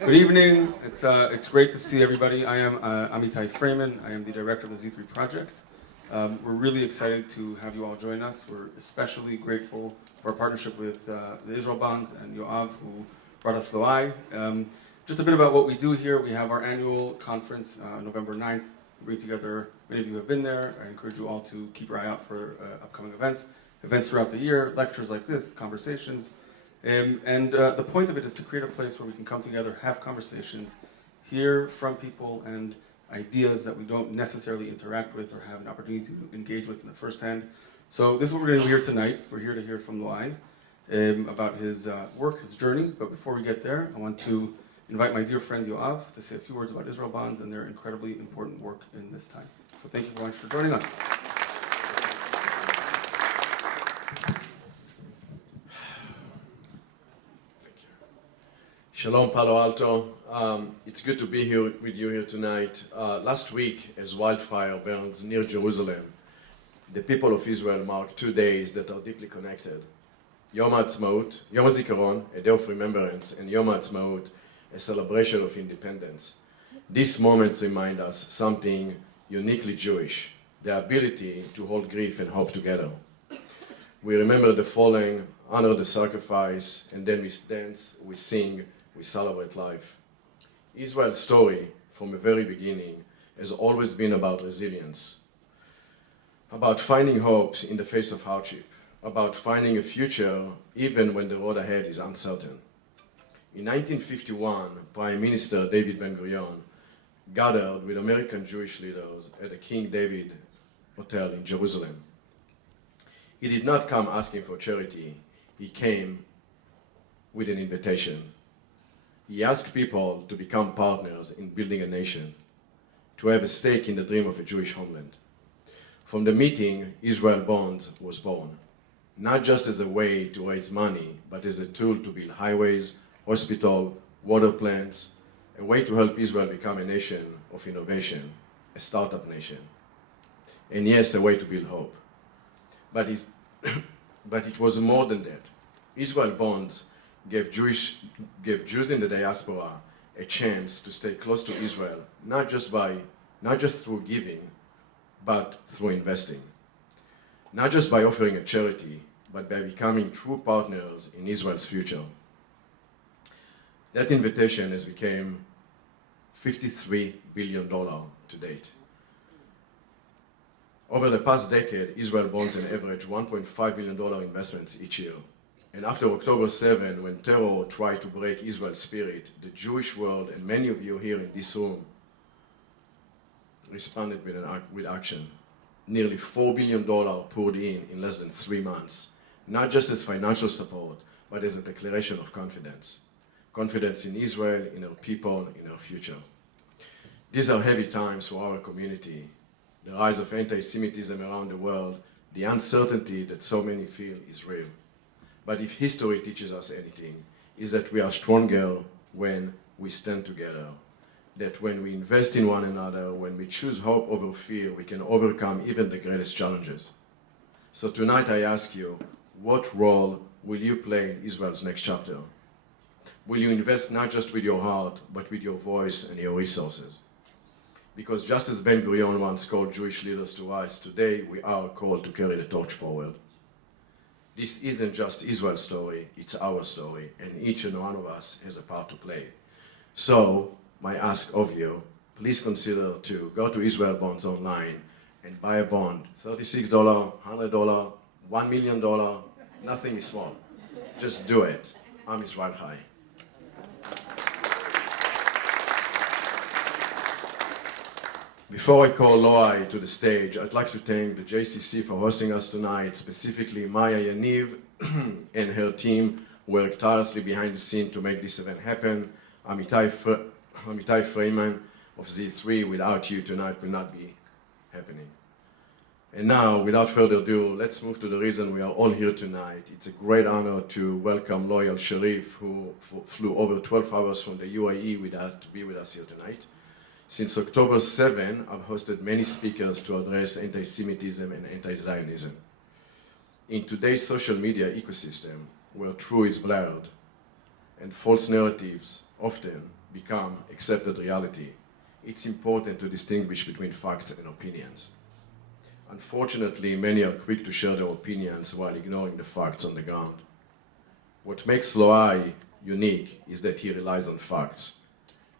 Good evening. It's great to see everybody. I am Amitai Freeman. I am the director of the Z3 project. We're really excited to have you all join us. We're especially grateful for our partnership with the Israel Bonds and Yoav, who brought us Loay. Just a bit about what we do here. We have our annual conference November 9th. We bring together, many of you have been there. I encourage you all to keep your eye out for upcoming events throughout the year, lectures like this, conversations. The point of it is to create a place where we can come together, have conversations, hear from people and ideas that we don't necessarily interact with or have an opportunity to engage with in the first hand. So this is what we're going to hear tonight. We're here to hear from Loay about his work, his journey. But before we get there, I want to invite my dear friend Yoav to say a few words about Israel Bonds and their incredibly important work in this time. So thank you very much for joining us. Shalom, Palo Alto. It's good to be here with you here tonight. Last week, as wildfire burns near Jerusalem, the people of Israel marked 2 days that are deeply connected. Yom HaAtzmaut, Yom HaZikaron, a day of remembrance, and Yom HaAtzmaut, a celebration of independence. These moments remind us something uniquely Jewish, the ability to hold grief and hope together. We remember the fallen, honor the sacrifice, and then we dance, we sing, we celebrate life. Israel's story, from the very beginning, has always been about resilience, about finding hope in the face of hardship, about finding a future even when the road ahead is uncertain. In 1951, Prime Minister David Ben-Gurion gathered with American Jewish leaders at the King David Hotel in Jerusalem. He did not come asking for charity. He came with an invitation. He asked people to become partners in building a nation, to have a stake in the dream of a Jewish homeland. From the meeting, Israel Bonds was born, not just as a way to raise money, but as a tool to build highways, hospitals, water plants, a way to help Israel become a nation of innovation, a startup nation. And yes, a way to build hope. But it was more than that. Israel Bonds gave Jews in the diaspora a chance to stay close to Israel, not just through giving, but through investing. Not just by offering a charity, but by becoming true partners in Israel's future. That invitation has become $53 billion to date. Over the past decade, Israel Bonds an average $1.5 billion investments each year. And after October 7, when terror tried to break Israel's spirit, the Jewish world, and many of you here in this room, responded with action. Nearly $4 billion poured in less than 3 months, not just as financial support, but as a declaration of confidence. Confidence in Israel, in our people, in our future. These are heavy times for our community. The rise of anti-Semitism around the world, the uncertainty that so many feel is real. But if history teaches us anything, is that we are stronger when we stand together. That when we invest in one another, when we choose hope over fear, we can overcome even the greatest challenges. So tonight I ask you, what role will you play in Israel's next chapter? Will you invest not just with your heart, but with your voice and your resources? Because just as Ben-Gurion once called Jewish leaders to rise, today we are called to carry the torch forward. This isn't just Israel's story, it's our story, and each and one of us has a part to play. So, my ask of you, please consider to go to Israel Bonds online and buy a bond. $36, $100, $1 million, nothing is small. Just do it. Am Israel Chai. Before I call Loay to the stage, I'd like to thank the JCC for hosting us tonight, specifically Maya Yaniv and her team worked tirelessly behind the scene to make this event happen. Amitai Freeman of Z3, without you tonight will not be happening. And now, without further ado, let's move to the reason we are all here tonight. It's a great honor to welcome Loay Alshareef, who flew over 12 hours from the UAE with us to be with us here tonight. Since October 7, I've hosted many speakers to address anti-Semitism and anti-Zionism. In today's social media ecosystem, where truth is blurred and false narratives often become accepted reality, it's important to distinguish between facts and opinions. Unfortunately, many are quick to share their opinions while ignoring the facts on the ground. What makes Loay unique is that he relies on facts,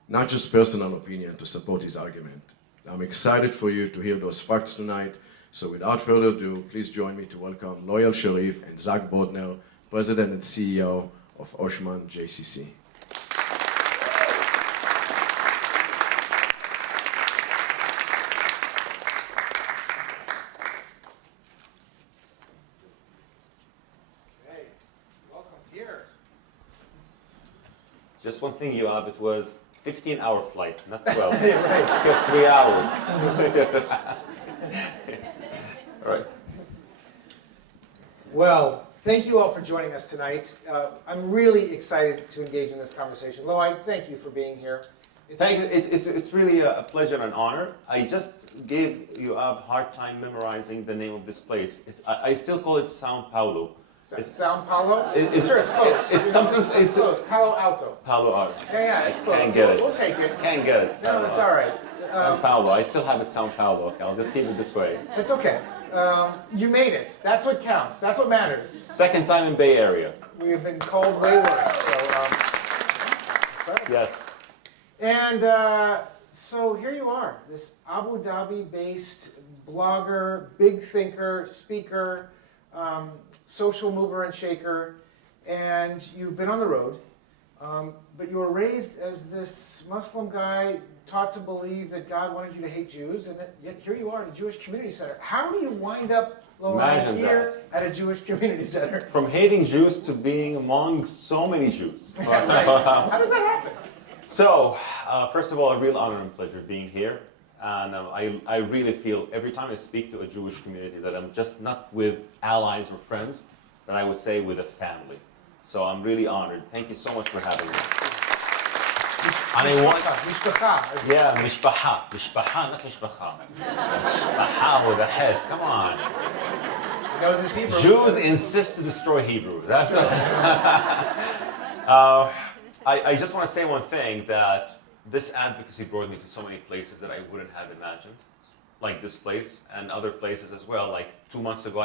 not just personal opinion to support his argument. I'm excited for you to hear those facts tonight, so without further ado, please join me to welcome Loay Alshareef and Zach Bodner, President and CEO of Oshman JCC. Just one thing, Yoav, it was 15-hour flight, not 12. Right. 3 hours. All right. Well, thank you all for joining us tonight. I'm really excited to engage in this conversation. Loay, thank you for being here. Thank you. It's really a pleasure and an honor. I just gave Yoav a hard time memorizing the name of this place. I still call it Sao Paulo. Sao Paulo? Sure, it's close. It's something. It's close. Palo Alto. Palo Alto. Yeah, it's close. Can't get it. We'll take it. Can't get it. No, it's all right. Sao Paulo. I still have it Sao Paulo. Okay, I'll just keep it this way. It's okay. You made it. That's what counts. That's what matters. Second time in Bay Area. We have been called way worse. So, Yes. And so here you are, this Abu Dhabi-based blogger, big thinker, speaker, social mover and shaker, and you've been on the road, but you were raised as this Muslim guy, taught to believe that God wanted you to hate Jews, and yet here you are at a Jewish community center. How do you wind up, Loay, here at a Jewish community center? From hating Jews to being among so many Jews. Right. How does that happen? So, first of all, a real honor and pleasure being here. And I really feel every time I speak to a Jewish community that I'm just not with allies or friends, that I would say with a family. So I'm really honored. Thank you so much for having me. And I want... Mishpacha. Yeah, mishpacha. Mishpacha, not mishpacha. Mishpacha with a head. Come on. He knows his Hebrew. Jews insist to destroy Hebrew. That's I just want to say one thing, that this advocacy brought me to so many places that I wouldn't have imagined, like this place and other places as well. Like 2 months ago,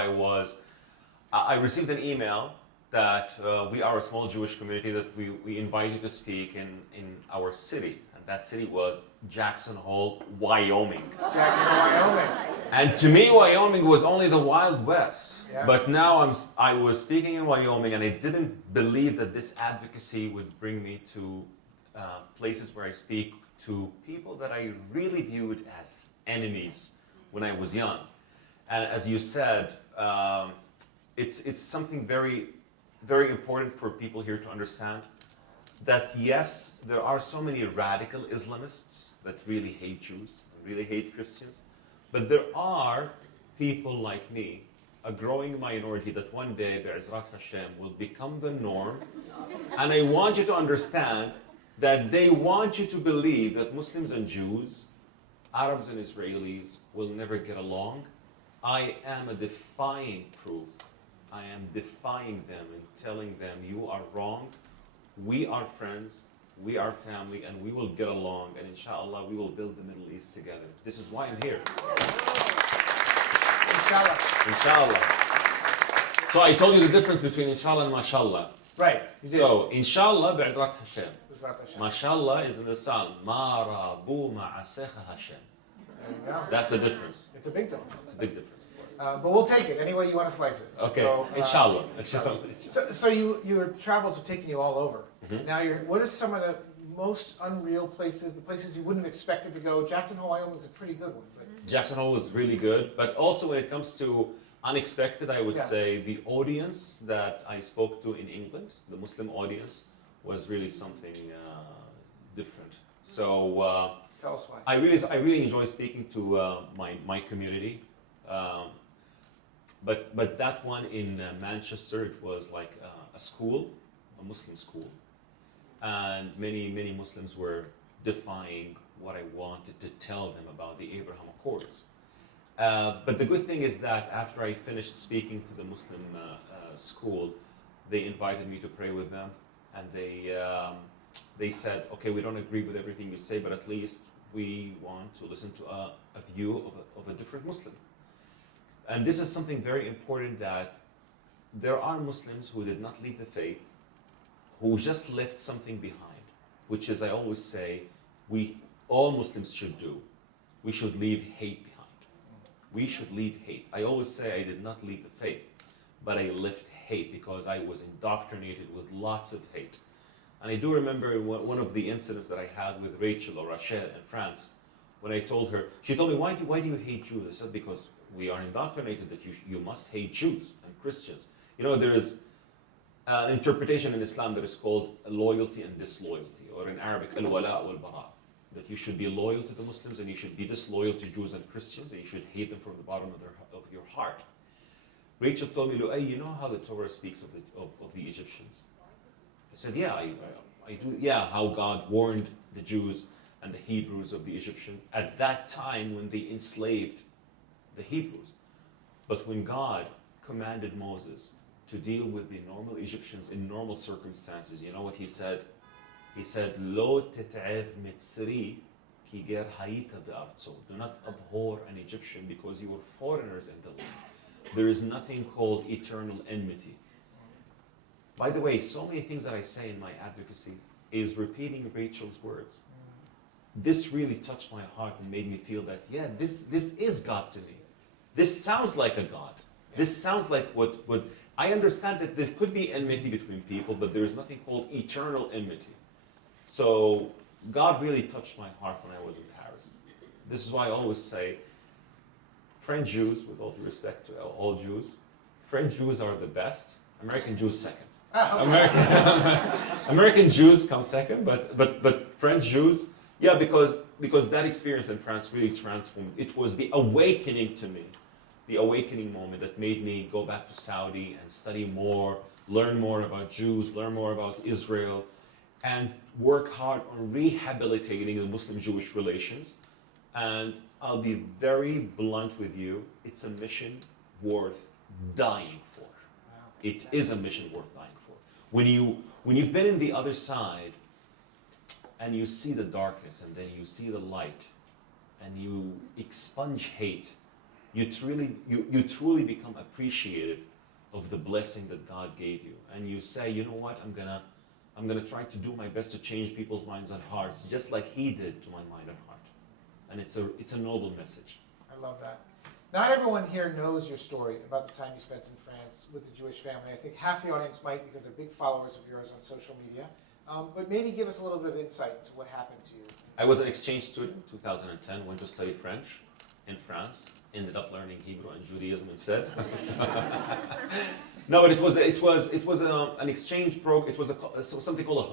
I received an email that we are a small Jewish community that we invite you to speak in our city. And that city was Jackson Hole, Wyoming. Jackson, Wyoming. And to me, Wyoming was only the Wild West. Yeah. But now I was speaking in Wyoming, and I didn't believe that this advocacy would bring me to places where I speak to people that I really viewed as enemies when I was young. And as you said, it's something very, very important for people here to understand, that yes, there are so many radical Islamists that really hate Jews, really hate Christians, but there are people like me, a growing minority that one day, Be'ezrat Hashem, will become the norm. And I want you to understand that they want you to believe that Muslims and Jews, Arabs and Israelis will never get along. I am a defying proof. I am defying them and telling them, you are wrong. We are friends, we are family, and we will get along. And inshallah, we will build the Middle East together. This is why I'm here. Inshallah. Inshallah. So I told you the difference between inshallah and mashallah. Right. You did. So, inshallah, Be'ezrat Hashem. Bezrat Hashem. Mashallah is in the Psalm. Ma rabu ma'asecha Hashem. There you go. That's the difference. It's a big difference. It's a big difference, of course. But we'll take it any way you want to slice it. Okay, So, inshallah. Inshallah. So your travels have taken you all over. Mhm. Now, what are some of the most unreal places, the places you wouldn't have expected to go? Jackson Hole, Wyoming is a pretty good one. But Jackson Hole was really good, but also when it comes to unexpected, I would Yeah. say the audience that I spoke to in England, the Muslim audience, was really something different. So tell us why. I really enjoy speaking to my community, but that one in Manchester, it was like a school, a Muslim school, and many Muslims were defying what I wanted to tell them about the Abraham Accords. But the good thing is that after I finished speaking to the Muslim school, they invited me to pray with them, and they said, okay, we don't agree with everything you say, but at least we want to listen to a view of a different Muslim. And this is something very important, that there are Muslims who did not leave the faith, who just left something behind, which is, I always say, all Muslims should do. We should leave hate behind. We should leave hate. I always say I did not leave the faith, but I left hate because I was indoctrinated with lots of hate. And I do remember one of the incidents that I had with Rachel or Rachel in France, when I told her, she told me, why do you hate Jews? I said, because we are indoctrinated that you must hate Jews and Christians. You know, there is an interpretation in Islam that is called loyalty and disloyalty, or in Arabic, al-wala wal-bara, that you should be loyal to the Muslims and you should be disloyal to Jews and Christians, and you should hate them from the bottom of your heart. Rachel told me, Loay, you know how the Torah speaks of the Egyptians? I said, yeah, I do. Yeah, how God warned the Jews and the Hebrews of the Egyptians at that time when they enslaved the Hebrews. But when God commanded Moses to deal with the normal Egyptians in normal circumstances, you know what he said? He said, Lo tet'ev mitzri ki ger hayita be'artzo. Do not abhor an Egyptian because you were foreigners in the land. There is nothing called eternal enmity. By the way, so many things that I say in my advocacy is repeating Rachel's words. This really touched my heart and made me feel that, yeah, this is God to me. This sounds like a God. This sounds like what I understand, that there could be enmity between people, but there is nothing called eternal enmity. So God really touched my heart when I was in Paris. This is why I always say, French Jews, with all due respect to all Jews, French Jews are the best, American Jews second. American Jews come second, but French Jews, yeah, because that experience in France really transformed. It was the awakening to me, the awakening moment that made me go back to Saudi and study more, learn more about Jews, learn more about Israel, and work hard on rehabilitating the Muslim-Jewish relations. And I'll be very blunt with you, it's a mission worth dying for. It is a mission worth dying for. When you've been in the other side and you see the darkness and then you see the light and you expunge hate, you truly become appreciative of the blessing that God gave you. And you say, you know what, I'm gonna try to do my best to change people's minds and hearts, just like He did to my mind and heart. And it's a noble message. I love that. Not everyone here knows your story about the time you spent in France with the Jewish family. I think half the audience might, because they're big followers of yours on social media. But maybe give us a little bit of insight to what happened to you. I was an exchange student, 2010, went to study French in France, ended up learning Hebrew and Judaism instead. No, but it was an exchange program. It was something called a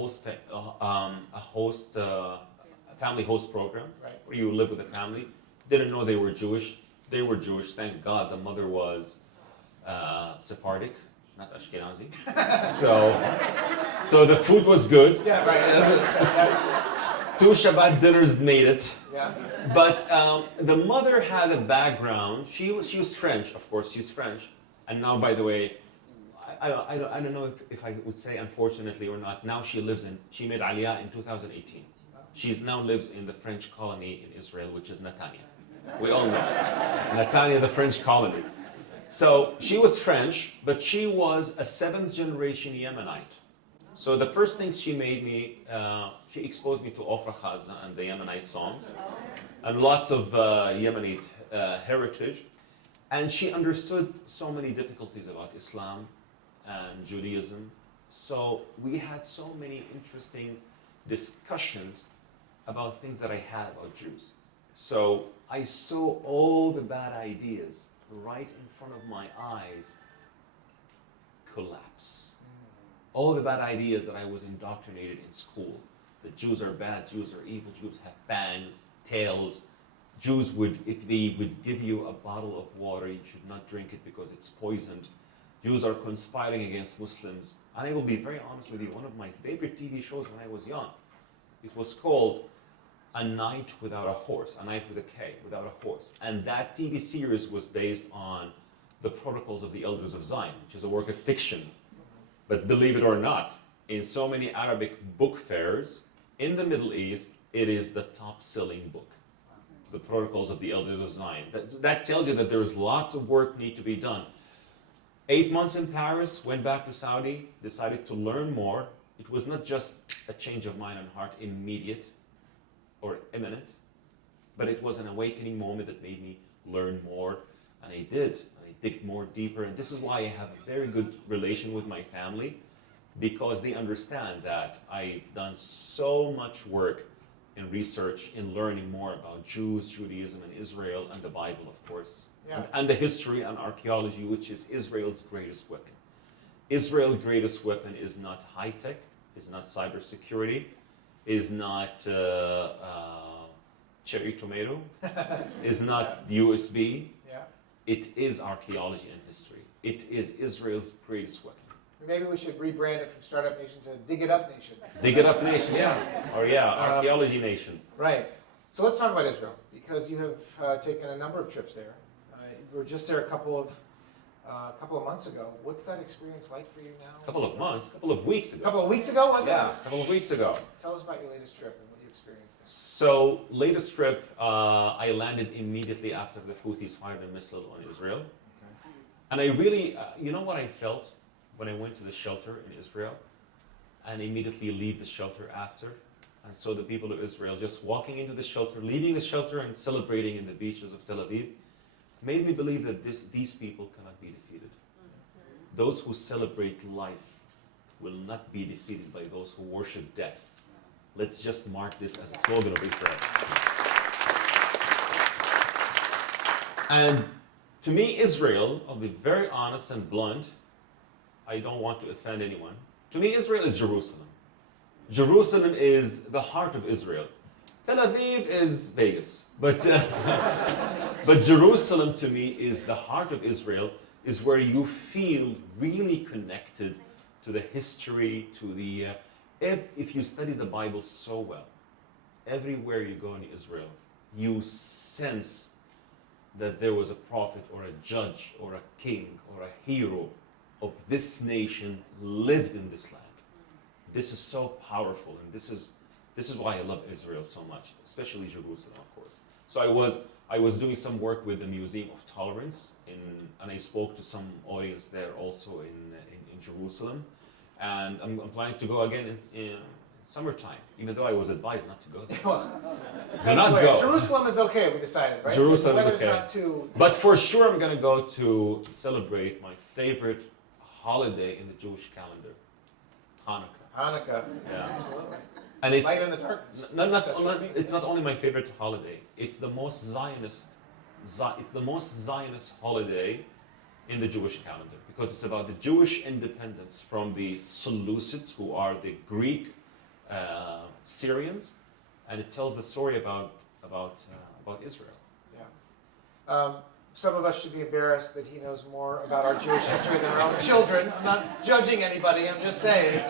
family host program, right, where you live with a family. Didn't know they were Jewish. They were Jewish. Thank God the mother was Sephardic, not Ashkenazi. So the food was good. Yeah, right. 2 Shabbat dinners made it. Yeah. But the mother had a background. She was French, of course. She's French. And now, by the way, I don't know if I would say unfortunately or not. Now she made Aliyah in 2018. She now lives in the French colony in Israel, which is Netanya. We all know Netanya, the French colony. So she was French, but she was a 7th generation Yemenite. So the first things she made me, she exposed me to Ofra Khaza and the Yemenite songs, and lots of Yemenite heritage. And she understood so many difficulties about Islam and Judaism. So we had so many interesting discussions about things that I had about Jews. So I saw all the bad ideas right in front of my eyes collapse. All the bad ideas that I was indoctrinated in school. That Jews are bad, Jews are evil, Jews have fangs, tails. Jews if they would give you a bottle of water, you should not drink it because it's poisoned. Jews are conspiring against Muslims. And I will be very honest with you, one of my favorite TV shows when I was young, it was called A Night Without a Horse, A Night with a K, Without a Horse. And that TV series was based on the Protocols of the Elders of Zion, which is a work of fiction. But believe it or not, in so many Arabic book fairs in the Middle East, it is the top-selling book. The Protocols of the Elders of Zion. That tells you that there's lots of work need to be done. 8 months in Paris, went back to Saudi, decided to learn more. It was not just a change of mind and heart, immediate or imminent, but it was an awakening moment that made me learn more, and I did. I dig more deeper, and this is why I have a very good relation with my family, because they understand that I've done so much work in research, in learning more about Jews, Judaism, and Israel, and the Bible, of course. Yeah. And the history and archaeology, which is Israel's greatest weapon. Israel's greatest weapon is not high-tech, is not cybersecurity, is not cherry tomato, is not USB. Yeah. It is archaeology and history. It is Israel's greatest weapon. Maybe we should rebrand it from Startup Nation to Dig It Up Nation. Dig it up nation, yeah. Or archaeology nation. Right. So let's talk about Israel, because you have taken a number of trips there. You were just there a couple of months ago. What's that experience like for you now? Couple of months, couple of weeks A ago. couple of weeks ago, was it? Yeah, a couple of weeks ago. Tell us about your latest trip and what you experienced there. So, latest trip, I landed immediately after the Houthis fired a missile on Israel. Okay. And I really, you know what I felt when I went to the shelter in Israel and immediately leave the shelter after? And so the people of Israel just walking into the shelter, leaving the shelter and celebrating in the beaches of Tel Aviv, made me believe that these people cannot be defeated. Those who celebrate life will not be defeated by those who worship death. Let's just mark this as a slogan of Israel. And to me, Israel, I'll be very honest and blunt, I don't want to offend anyone. To me, Israel is Jerusalem. Jerusalem is the heart of Israel. Tel Aviv is Vegas. But Jerusalem, to me, is the heart of Israel, is where you feel really connected to the history, to the... if you study the Bible so well, everywhere you go in Israel, you sense that there was a prophet or a judge or a king or a hero of this nation lived in this land. This is so powerful, and this is why I love Israel so much, especially Jerusalem, of course. So I was doing some work with the Museum of Tolerance, and I spoke to some audience there also in Jerusalem, and I'm planning to go again in summertime, even though I was advised not to go there. Well, not go. Jerusalem is okay, we decided, right? Jerusalem the is weather's okay. not too... But for sure, I'm going to go to celebrate my favorite holiday in the Jewish calendar, Hanukkah. Hanukkah. Yeah. Absolutely. And it's Light in the darkness. it's not only my favorite holiday. It's the most Zionist holiday in the Jewish calendar, because it's about the Jewish independence from the Seleucids, who are the Greek Syrians, and it tells the story about Israel. Yeah. Some of us should be embarrassed that he knows more about our Jewish history than our own children. I'm not judging anybody, I'm just saying.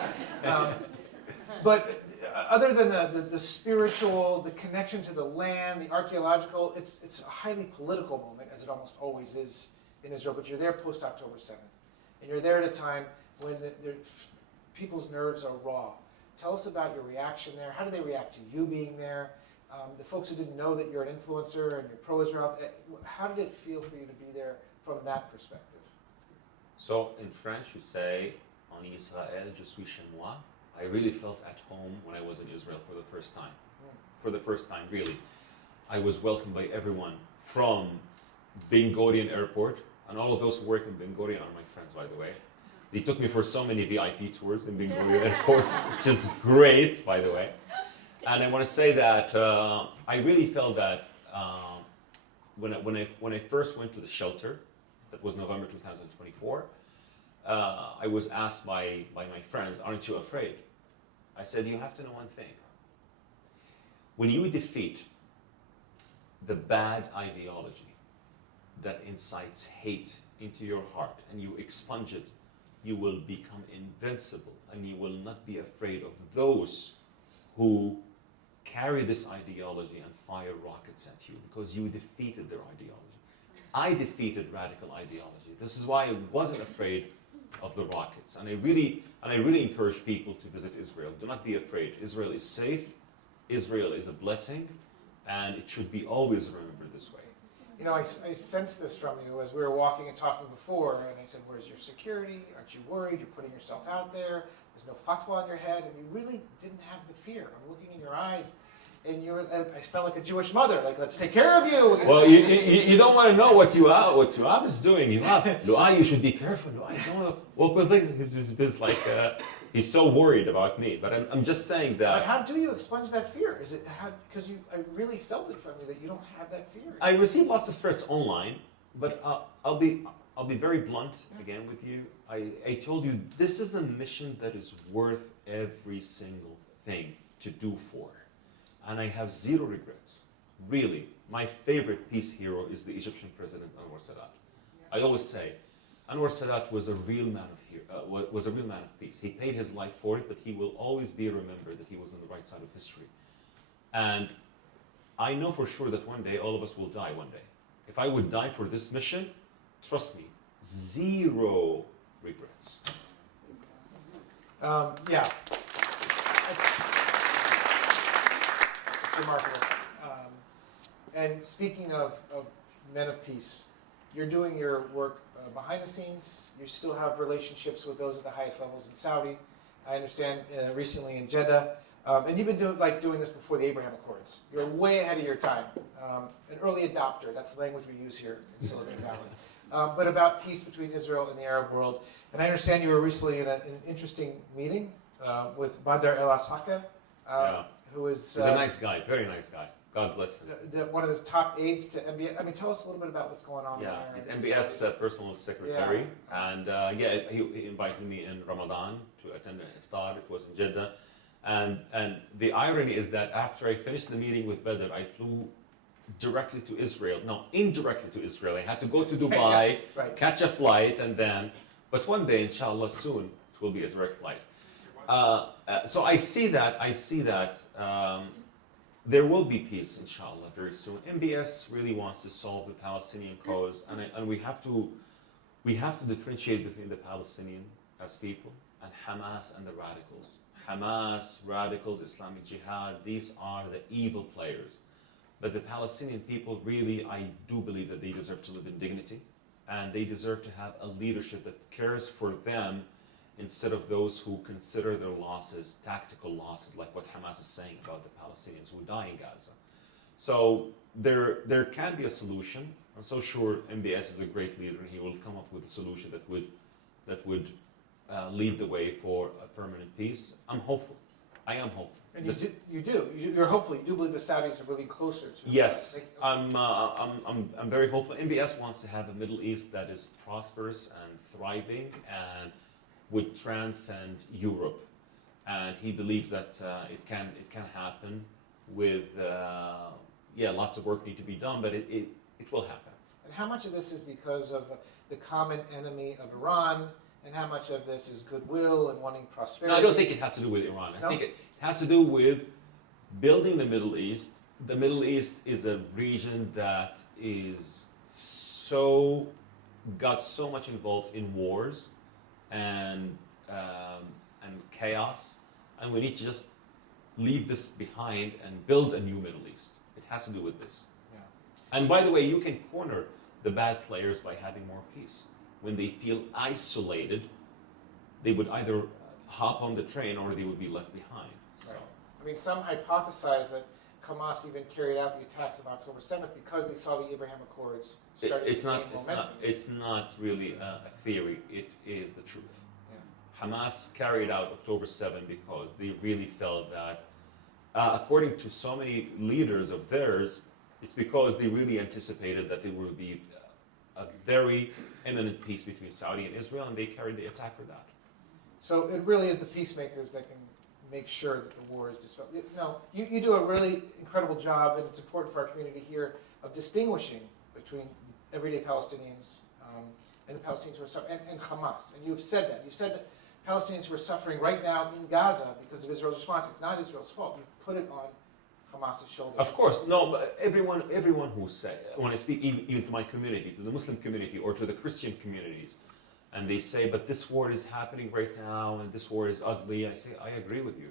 But other than the spiritual, the connection to the land, the archaeological, it's a highly political moment, as it almost always is in Israel. But you're there post-October 7th. And you're there at a time when people's nerves are raw. Tell us about your reaction there. How do they react to you being there? The folks who didn't know that you're an influencer and you're pro-Israel, how did it feel for you to be there from that perspective? So in French you say, en Israël, je suis chez moi. I really felt at home when I was in Israel for the first time. For the first time, really. I was welcomed by everyone from Ben Gurion Airport, and all of those who work in Ben Gurion are my friends, by the way. They took me for so many VIP tours in Ben Gurion Airport, which is great, by the way. And I want to say that I really felt that when I first went to the shelter, that was November 2024, I was asked by my friends, aren't you afraid? I said, you have to know one thing. When you defeat the bad ideology that incites hate into your heart and you expunge it, you will become invincible, and you will not be afraid of those who carry this ideology and fire rockets at you, because you defeated their ideology. I defeated radical ideology. This is why I wasn't afraid of the rockets. And I really encourage people to visit Israel. Do not be afraid. Israel is safe. Israel is a blessing, and it should be always remembered this way. You know, I sensed this from you as we were walking and talking before, and I said, where's your security? Aren't you worried? You're putting yourself out there. There's no fatwa on your head, and you really didn't have the fear. I'm looking in your eyes, and I felt like a Jewish mother, like, let's take care of you. Well, you don't want to know what Yoav is doing. Loay, you should be careful. Loay, don't walk with things. He's like, he's so worried about me. But I'm just saying that. But how do you expunge that fear? Is it because I really felt it from you that you don't have that fear? I receive lots of threats online, but I'll be very blunt again with you. I told you this is a mission that is worth every single thing to do for. And I have zero regrets. Really, my favorite peace hero is the Egyptian president Anwar Sadat. I always say, Anwar Sadat was a real man of peace. He paid his life for it, but he will always be remembered that he was on the right side of history. And I know for sure that one day all of us will die one day. If I would die for this mission, trust me, zero regrets. Yeah. It's remarkable. And speaking of men of peace, you're doing your work behind the scenes. You still have relationships with those at the highest levels in Saudi. I understand recently in Jeddah. And you've been doing this before the Abraham Accords. You're way ahead of your time. An early adopter, that's the language we use here in Silicon Valley. But about peace between Israel and the Arab world. And I understand you were recently in an interesting meeting with Badr el-Asaka, who is... He's a nice guy, very nice guy. God bless him. One of the top aides to MBS. I mean, tell us a little bit about what's going on there. He's MBS personal secretary. Yeah. And he invited me in Ramadan to attend an iftar. It was in Jeddah. And the irony is that after I finished the meeting with Badr, I flew directly to Israel. No, indirectly to Israel. I had to go to Dubai, catch a flight, and then... But one day, inshallah, soon, it will be a direct flight. So I see that there will be peace, inshallah, very soon. MBS really wants to solve the Palestinian cause, and we have to differentiate between the Palestinian as people and Hamas and the radicals. Hamas, radicals, Islamic Jihad, these are the evil players. But the Palestinian people, really, I do believe that they deserve to live in dignity, and they deserve to have a leadership that cares for them instead of those who consider their losses tactical losses, like what Hamas is saying about the Palestinians who die in Gaza. So there can be a solution. I'm so sure MBS is a great leader, and he will come up with a solution that would lead the way for a permanent peace. I'm hopeful. I am hopeful. And you're hopeful. You do believe the Saudis are moving closer to... Yes, I'm very hopeful. MBS wants to have a Middle East that is prosperous and thriving and would transcend Europe, and he believes that it can happen with lots of work need to be done, but it will happen. And how much of this is because of the common enemy of Iran, and how much of this is goodwill and wanting prosperity? No, I don't think it has to do with Iran. I think it has to do with building the Middle East. The Middle East is a region that is got so much involved in wars and chaos, and we need to just leave this behind and build a new Middle East. It has to do with this. Yeah. And by the way, you can corner the bad players by having more peace. When they feel isolated, they would either hop on the train or they would be left behind. So. Right. I mean, some hypothesize that Hamas even carried out the attacks of October 7th because they saw the Abraham Accords start to gain momentum. It's not really a theory. It is the truth. Yeah. Hamas carried out October 7th because they really felt that, according to so many leaders of theirs, it's because they really anticipated that there would be a very imminent peace between Saudi and Israel, and they carried the attack for that. So it really is the peacemakers that can make sure that the war is dispelled. No, you do a really incredible job, and it's important for our community here, of distinguishing between everyday Palestinians and the Palestinians who are suffering, and Hamas. And you've said that. You've said that Palestinians who are suffering right now in Gaza because of Israel's response, it's not Israel's fault. You've put it on Hamas's shoulders. Of course, no, but everyone who say, when I speak even to my community, to the Muslim community or to the Christian communities, And they say, but this war is happening right now, and this war is ugly. I say, I agree with you.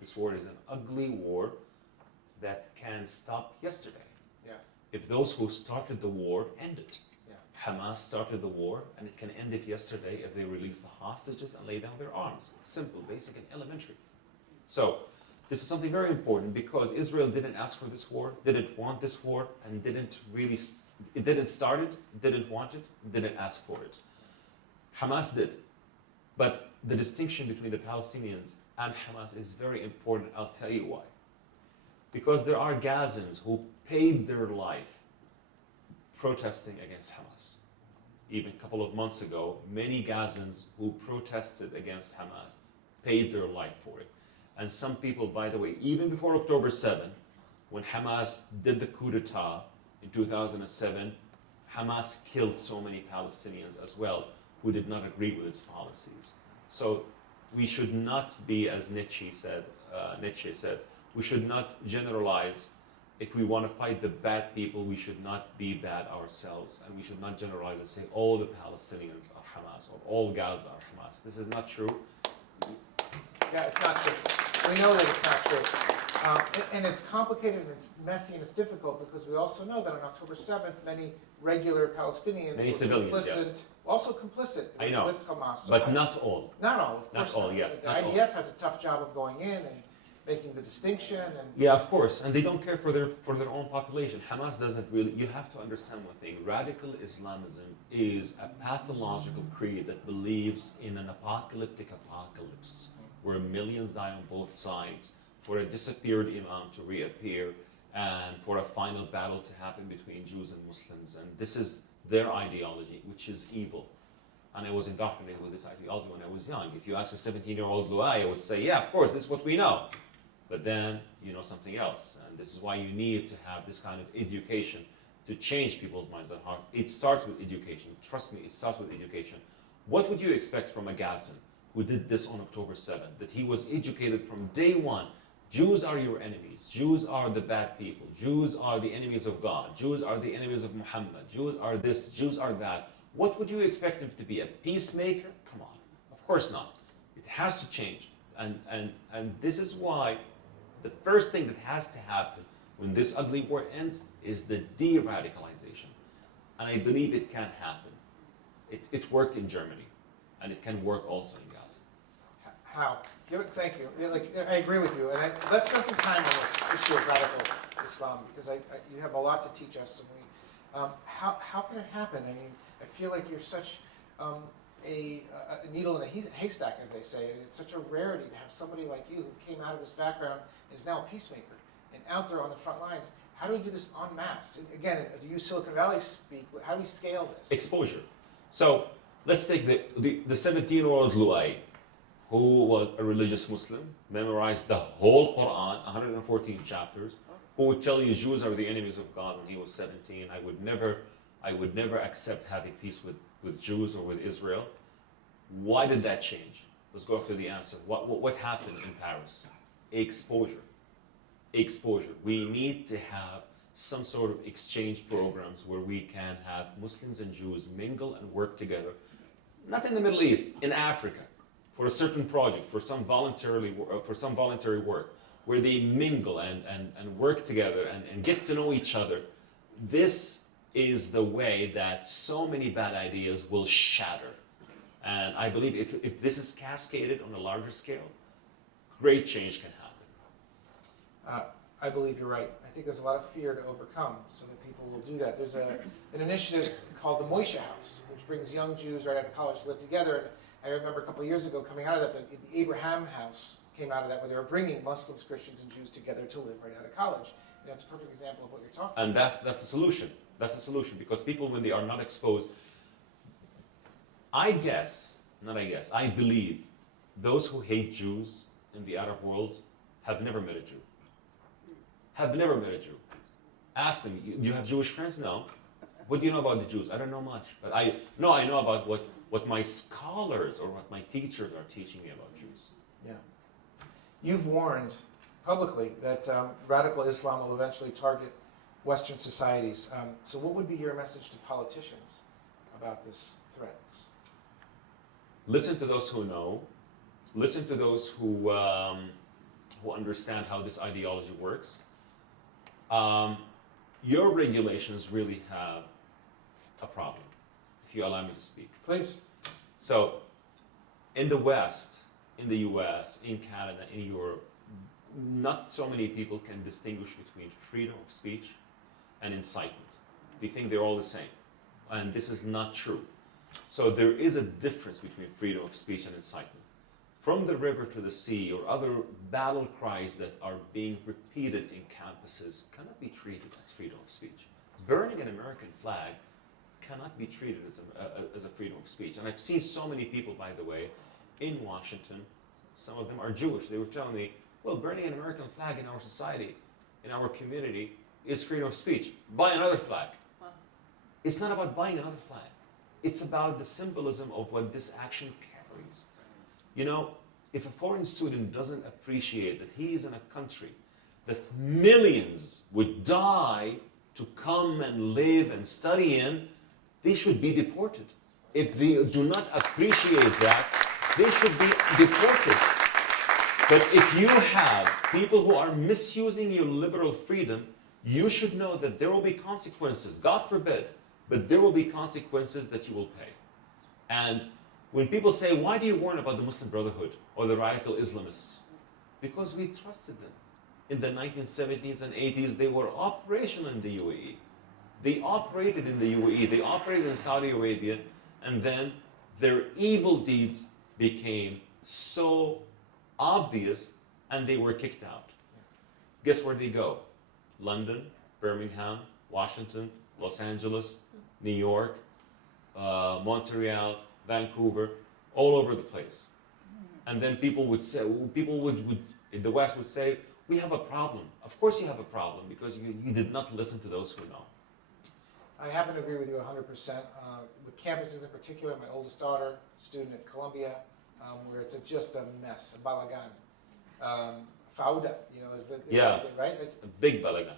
This war is an ugly war that can stop yesterday. Yeah. If those who started the war end it. Yeah. Hamas started the war, and it can end it yesterday if they release the hostages and lay down their arms. Simple, basic, and elementary. So, this is something very important because Israel didn't ask for this war, didn't want this war, and it didn't start it, didn't want it, didn't ask for it. Hamas did. But the distinction between the Palestinians and Hamas is very important. I'll tell you why. Because there are Gazans who paid their life protesting against Hamas. Even a couple of months ago, many Gazans who protested against Hamas paid their life for it. And some people, by the way, even before October 7, when Hamas did the coup d'etat in 2007, Hamas killed so many Palestinians as well who did not agree with its policies. So we should not be, as Nietzsche said, we should not generalize. If we want to fight the bad people, we should not be bad ourselves, and we should not generalize and say all the Palestinians are Hamas or all Gaza are Hamas. This is not true. Yeah, it's not true. We know that it's not true. And it's complicated and it's messy and it's difficult because we also know that on October 7th, many regular Palestinians Many were civilians, complicit, yes. also complicit I know. with Hamas. But not all. Not all, of Not course all, yes, The not all. IDF has a tough job of going in and making the distinction. And Yeah, of course, and they don't care for their own population. Hamas doesn't really. You have to understand one thing: radical Islamism is a pathological creed that believes in an apocalyptic apocalypse, where millions die on both sides, for a disappeared imam to reappear, and for a final battle to happen between Jews and Muslims. And this is their ideology, which is evil. And I was indoctrinated with this ideology when I was young. If you ask a 17-year-old Loay, I would say, yeah, of course, this is what we know. But then you know something else. And this is why you need to have this kind of education to change people's minds and heart. It starts with education. Trust me, it starts with education. What would you expect from a Gazan who did this on October 7th? That he was educated from day one. Jews are your enemies. Jews are the bad people. Jews are the enemies of God. Jews are the enemies of Muhammad. Jews are this, Jews are that. What would you expect him to be? A peacemaker? Come on. Of course not. It has to change. And this is why the first thing that has to happen when this ugly war ends is the de-radicalization. And I believe it can happen. It worked in Germany, and it can work also in Gaza. how? Thank you. I agree with you. And let's spend some time on this issue of radical Islam because you have a lot to teach us. And how can it happen? I mean, I feel like you're such a needle in a haystack, as they say. It's such a rarity to have somebody like you who came out of this background and is now a peacemaker and out there on the front lines. How do we do this en masse? And again, to use Silicon Valley speak, how do we scale this? Exposure. So let's take the 17-year-old Loay, who was a religious Muslim, memorized the whole Quran, 114 chapters, who would tell you Jews are the enemies of God when he was 17. I would never accept having peace with Jews or with Israel. Why did that change? Let's go to the answer. What happened in Paris? Exposure. Exposure. We need to have some sort of exchange programs where we can have Muslims and Jews mingle and work together. Not in the Middle East, in Africa, for a certain project, for some voluntary work, where they mingle and work together and get to know each other. This is the way that so many bad ideas will shatter. And I believe if this is cascaded on a larger scale, great change can happen. I believe you're right. I think there's a lot of fear to overcome so that people will do that. There's an initiative called the Mosques House, which brings young Jews right out of college to live together. And I remember a couple of years ago coming out of that, the Abraham House came out of that, where they were bringing Muslims, Christians, and Jews together to live right out of college. You know, it's a perfect example of what you're talking about. And that's the solution. That's the solution, because people, when they are not exposed, I believe those who hate Jews in the Arab world have never met a Jew. Have never met a Jew. Ask them, you have Jewish friends? No. What do you know about the Jews? I don't know much. But I know about what my scholars or what my teachers are teaching me about Jews. Yeah. You've warned publicly that radical Islam will eventually target Western societies. So what would be your message to politicians about this threat? Listen to those who know. Listen to those who understand how this ideology works. Your regulations really have a problem, if you allow me to speak. Please. So, in the West, in the US, in Canada, in Europe, not so many people can distinguish between freedom of speech and incitement. We think they're all the same. And this is not true. So there is a difference between freedom of speech and incitement. From the river to the sea, or other battle cries that are being repeated in campuses cannot be treated as freedom of speech. Burning an American flag cannot be treated as a freedom of speech. And I've seen so many people, by the way, in Washington, some of them are Jewish. They were telling me, well, burning an American flag in our society, in our community, is freedom of speech. Buy another flag. Wow. It's not about buying another flag. It's about the symbolism of what this action carries. You know, if a foreign student doesn't appreciate that he is in a country that millions would die to come and live and study in, they should be deported. If they do not appreciate that, they should be deported. But if you have people who are misusing your liberal freedom, you should know that there will be consequences, God forbid, but there will be consequences that you will pay. And when people say, why do you warn about the Muslim Brotherhood or the radical Islamists? Because we trusted them. In the 1970s and 80s, they were operational in the UAE. They operated in the UAE, they operated in Saudi Arabia, and then their evil deeds became so obvious and they were kicked out. Guess where they go? London, Birmingham, Washington, Los Angeles, New York, Montreal, Vancouver, all over the place. And then people would say, in the West would say, we have a problem. Of course you have a problem, because you did not listen to those who know. I happen to agree with you 100%. With campuses in particular, my oldest daughter, student at Columbia, where it's just a mess, a balagan. Fauda, is the right? It's a big balagan.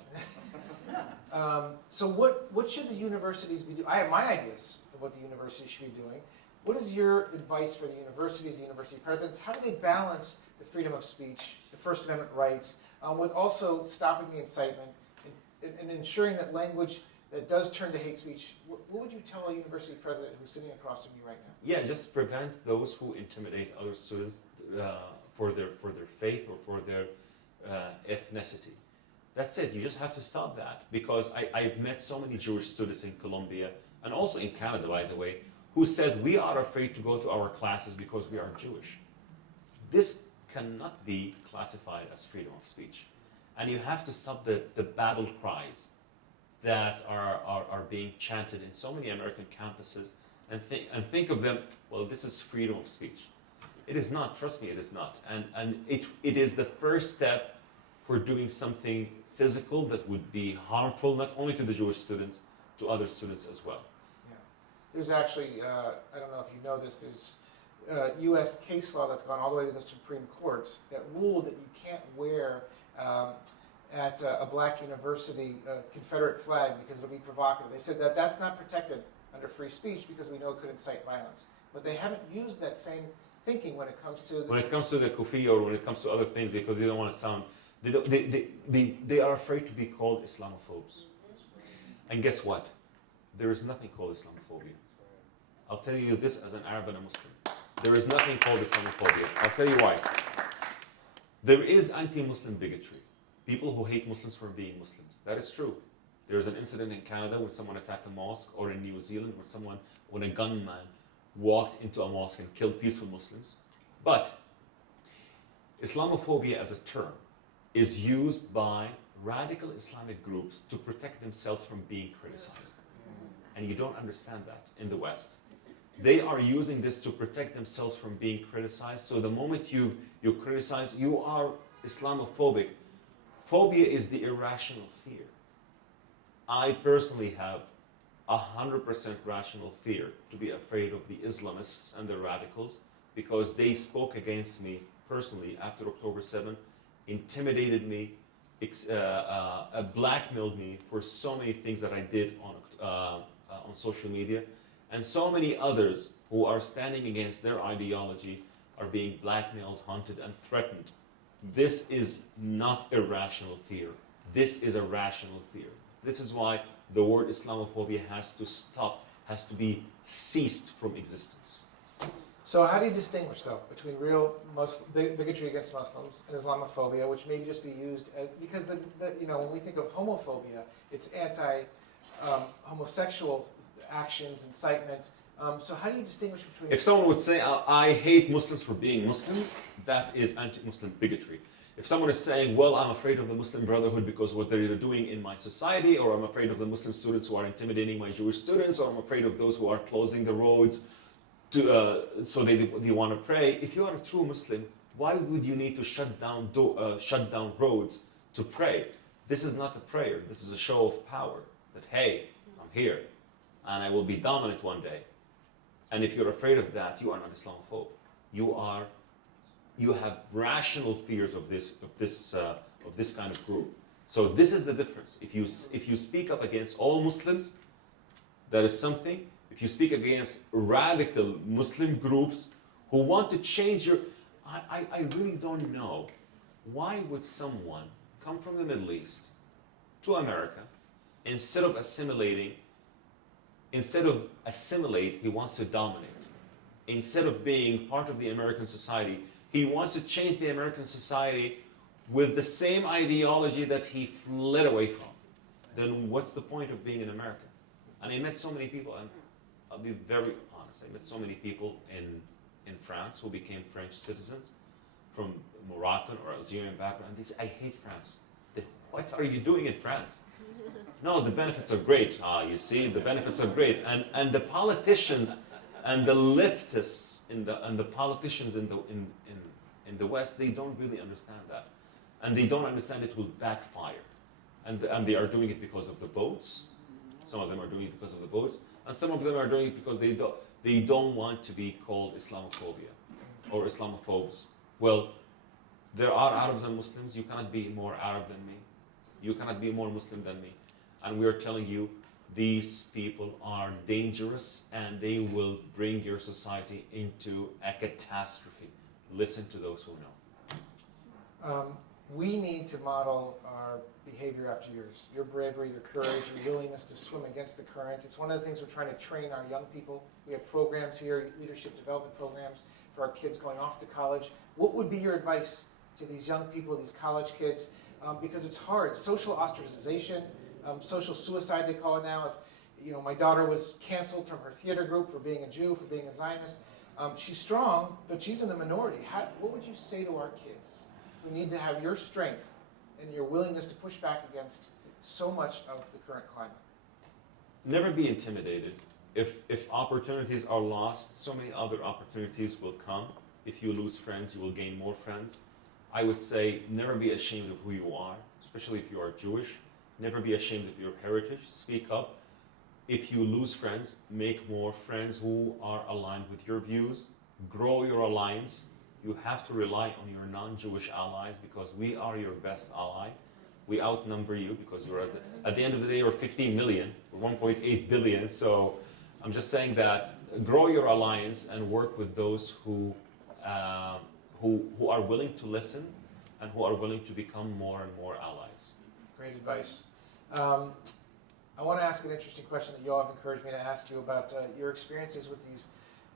So what should the universities be doing? I have my ideas of what the universities should be doing. What is your advice for the universities, the university presidents? How do they balance the freedom of speech, the First Amendment rights, with also stopping the incitement and ensuring that language that does turn to hate speech? What would you tell a university president who's sitting across from you right now? Yeah, just prevent those who intimidate other students for their faith or for their ethnicity. That's it. You just have to stop that, because I've met so many Jewish students in Columbia and also in Canada, by the way, who said we are afraid to go to our classes because we are Jewish. This cannot be classified as freedom of speech. And you have to stop the battle cries that are being chanted in so many American campuses and think of them, well, this is freedom of speech. It is not. Trust me, it is not. And it is the first step for doing something physical that would be harmful not only to the Jewish students, to other students as well. Yeah. There's actually, I don't know if you know this, there's U.S. case law that's gone all the way to the Supreme Court that ruled that you can't wear at a black university Confederate flag because it'll be provocative. They said that that's not protected under free speech because we know it could incite violence. But they haven't used that same thinking when it comes to the kufi, or when it comes to other things, because they don't want to sound, they are afraid to be called Islamophobes. And guess what? There is nothing called Islamophobia. I'll tell you this as an Arab and a Muslim. There is nothing called Islamophobia. I'll tell you why. There is anti-Muslim bigotry. People who hate Muslims for being Muslims. That is true. There was an incident in Canada when someone attacked a mosque, or in New Zealand when a gunman walked into a mosque and killed peaceful Muslims. But Islamophobia as a term is used by radical Islamic groups to protect themselves from being criticized. And you don't understand that in the West. They are using this to protect themselves from being criticized. So the moment you criticize, you are Islamophobic. Phobia is the irrational fear. I personally have 100% rational fear to be afraid of the Islamists and the radicals, because they spoke against me personally after October 7, intimidated me, blackmailed me for so many things that I did on social media, and so many others who are standing against their ideology are being blackmailed, hunted, and threatened. This is not irrational fear. This is a rational fear. This is why the word Islamophobia has to stop, has to be ceased from existence. So how do you distinguish, though, between real bigotry against Muslims and Islamophobia, which may just be used as, because when we think of homophobia, it's homosexual actions, incitement. So how do you distinguish between? If someone would say, I hate Muslims for being Muslims, that is anti-Muslim bigotry. If someone is saying, well, I'm afraid of the Muslim Brotherhood because what they're doing in my society, or I'm afraid of the Muslim students who are intimidating my Jewish students, or I'm afraid of those who are closing the roads so they want to pray. If you are a true Muslim, why would you need to shut down roads to pray? This is not a prayer. This is a show of power. That, hey, I'm here, and I will be dominant one day. And if you're afraid of that, you are not Islamophobe. You have rational fears of this kind of group. So this is the difference. If you speak up against all Muslims, that is something. If you speak against radical Muslim groups who want to change your... I really don't know. Why would someone come from the Middle East to America, instead of assimilate, he wants to dominate. Instead of being part of the American society, he wants to change the American society with the same ideology that he fled away from. Then what's the point of being an American? And I met so many people, and I'll be very honest, I met so many people in France who became French citizens from Moroccan or Algerian background. They say, I hate France. What are you doing in France? No, the benefits are great. You see, the benefits are great. And the politicians and the leftists and the politicians in the West, they don't really understand that. And they don't understand it will backfire. And they are doing it because of the votes. Some of them are doing it because of the votes. And some of them are doing it because they don't want to be called Islamophobia or Islamophobes. Well, there are Arabs and Muslims. You cannot be more Arab than me. You cannot be more Muslim than me. And we are telling you, these people are dangerous and they will bring your society into a catastrophe. Listen to those who know. We need to model our behavior after yours. Your bravery, your courage, your willingness to swim against the current. It's one of the things we're trying to train our young people. We have programs here, leadership development programs for our kids going off to college. What would be your advice to these young people, these college kids? Because it's hard. Social ostracization, social suicide they call it now. If my daughter was canceled from her theater group for being a Jew, for being a Zionist. She's strong, but she's in the minority. What would you say to our kids who need to have your strength and your willingness to push back against so much of the current climate? Never be intimidated. If opportunities are lost, so many other opportunities will come. If you lose friends, you will gain more friends. I would say never be ashamed of who you are, especially if you are Jewish. Never be ashamed of your heritage. Speak up. If you lose friends, make more friends who are aligned with your views. Grow your alliance. You have to rely on your non-Jewish allies because we are your best ally. We outnumber you because you're at the end of the day, you're 15 million, we're 1.8 billion. So I'm just saying that grow your alliance and work with those who are willing to listen and who are willing to become more and more allies. Great advice. I want to ask an interesting question that you all have encouraged me to ask you about your experiences with these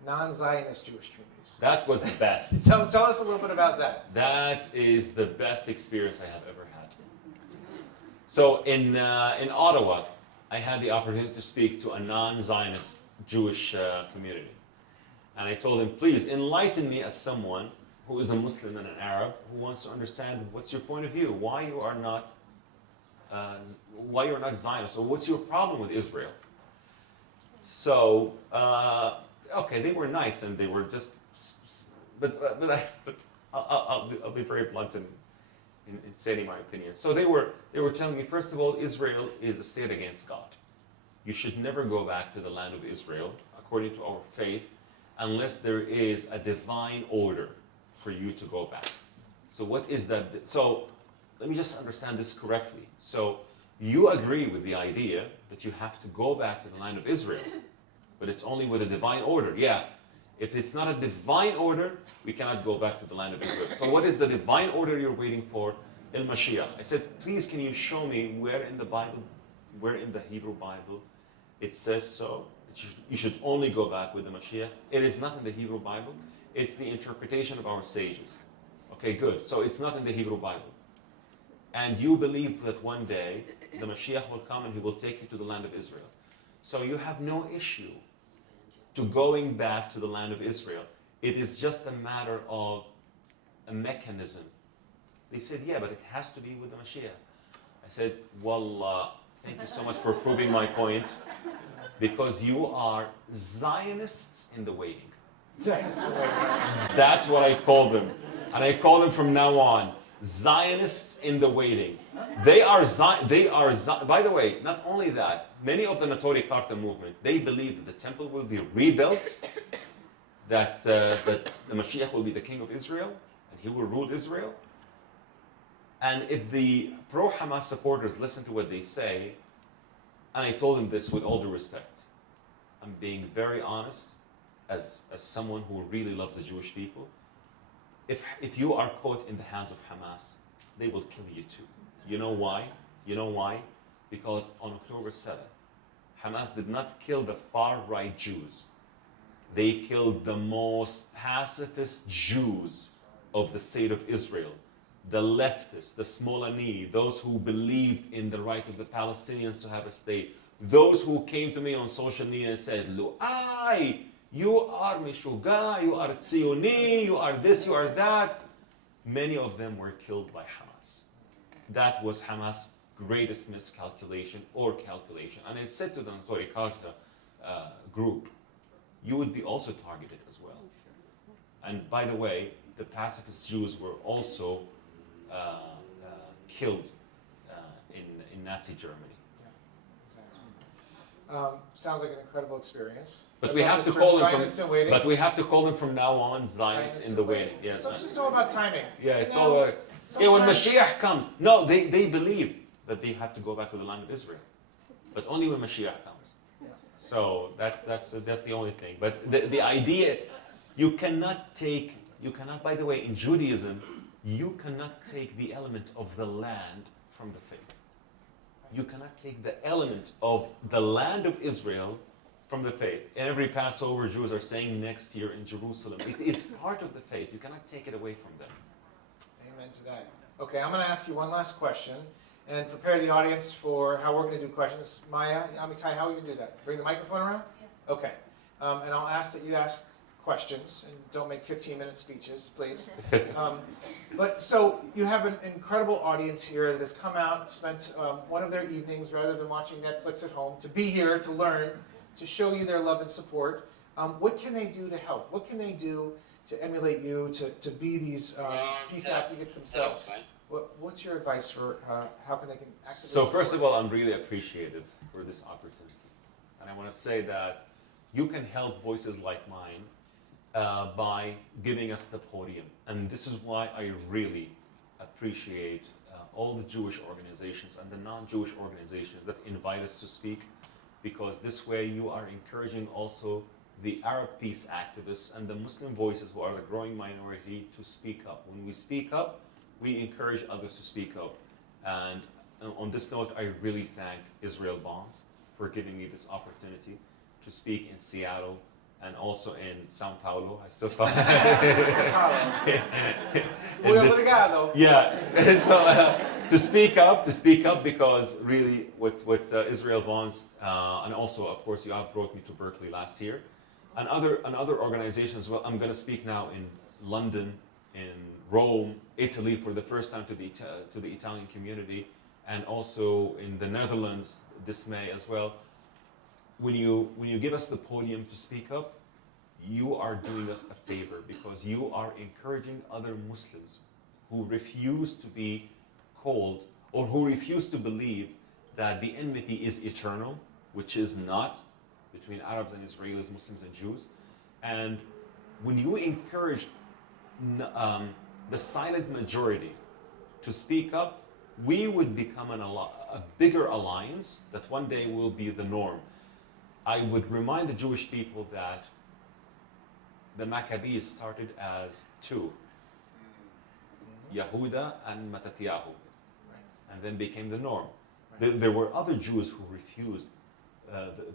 non-Zionist Jewish communities. That was the best. Tell us a little bit about that. That is the best experience I have ever had. So in Ottawa, I had the opportunity to speak to a non-Zionist Jewish community. And I told him, please enlighten me as someone who is a Muslim and an Arab who wants to understand what's your point of view, why you are not Zionist, or what's your problem with Israel. So, okay, they were nice and they were just, but I'll be very blunt in stating my opinion. So they were telling me, first of all, Israel is a state against God. You should never go back to the land of Israel, according to our faith, unless there is a divine order for you to go back. So what is that? So let me just understand this correctly. So you agree with the idea that you have to go back to the land of Israel, but it's only with a divine order. Yeah, If it's not a divine order, we cannot go back to the land of Israel. So what is the divine order you're waiting for? El-Mashiach. I said, please can you show me where in the Bible, where in the Hebrew Bible it says so? You should only go back with the Mashiach. It is not in the Hebrew Bible. It's the interpretation of our sages. Okay, good. So it's not in the Hebrew Bible. And you believe that one day the Mashiach will come and he will take you to the land of Israel. So you have no issue to going back to the land of Israel. It is just a matter of a mechanism. They said, yeah, but it has to be with the Mashiach. I said, well, thank you so much for proving my point, because you are Zionists in the waiting. That's what I call them. And I call them from now on, Zionists in the waiting. They are, by the way, not only that, many of the Notori Karta movement, they believe that the temple will be rebuilt, that the Mashiach will be the king of Israel, and he will rule Israel. And if the pro-Hamas supporters listen to what they say, and I told them this with all due respect, I'm being very honest, as someone who really loves the Jewish people, if you are caught in the hands of Hamas, they will kill you too. You know why? You know why? Because on October 7th, Hamas did not kill the far-right Jews. They killed the most pacifist Jews of the state of Israel. The leftists, the Smolani, those who believed in the right of the Palestinians to have a state, those who came to me on social media and said, Loay, you are Meshuga, you are Tzioni, you are this, you are that. Many of them were killed by Hamas. That was Hamas' greatest miscalculation or calculation. And it said to the Notori Karta group, you would be also targeted as well. And by the way, the pacifist Jews were also killed in Nazi Germany. Sounds like an incredible experience. But we have to call them from. But we have to call them from now on Zionists in the waiting. Yes. So it's just all about timing. Yeah, it's all about. Yeah, when Mashiach comes, no, they believe that they have to go back to the land of Israel, but only when Mashiach comes. So that's the only thing. But the idea, you cannot, by the way, in Judaism, you cannot take the element of the land from the faith. You cannot take the element of the land of Israel from the faith. Every Passover, Jews are saying next year in Jerusalem. It is part of the faith. You cannot take it away from them. Amen to that. Okay, I'm going to ask you one last question and prepare the audience for how we're going to do questions. Maya, Amitai, how are you going to do that? Bring the microphone around? Okay. And I'll ask that you ask questions and don't make 15-minute speeches, please. But so you have an incredible audience here that has come out, spent one of their evenings rather than watching Netflix at home to be here to learn, to show you their love and support. What can they do to help? What can they do to emulate you, to be these peace advocates themselves? What's your advice for how can they actively So support? first of all, I'm really appreciative for this opportunity. And I want to say that you can help voices like mine by giving us the podium. And this is why I really appreciate all the Jewish organizations and the non-Jewish organizations that invite us to speak, because this way you are encouraging also the Arab peace activists and the Muslim voices who are the growing minority to speak up. When we speak up, we encourage others to speak up. And on this note, I really thank Israel Bonds for giving me this opportunity to speak in Seattle and also in Sao Paulo. I still call Muy obrigado. Yeah, so to speak up because really with Israel Bonds, and also of course you have brought me to Berkeley last year, and other organizations as well. I'm going to speak now in London, in Rome, Italy for the first time to the Italian community, and also in the Netherlands this May as well. When you give us the podium to speak up, you are doing us a favor, because you are encouraging other Muslims who refuse to be called, or who refuse to believe that the enmity is eternal, which is not, between Arabs and Israelis, Muslims and Jews. And when you encourage the silent majority to speak up, we would become a bigger alliance that one day will be the norm. I would remind the Jewish people that the Maccabees started as two, Yehuda and Mattatyahu, and then became the norm. There were other Jews who refused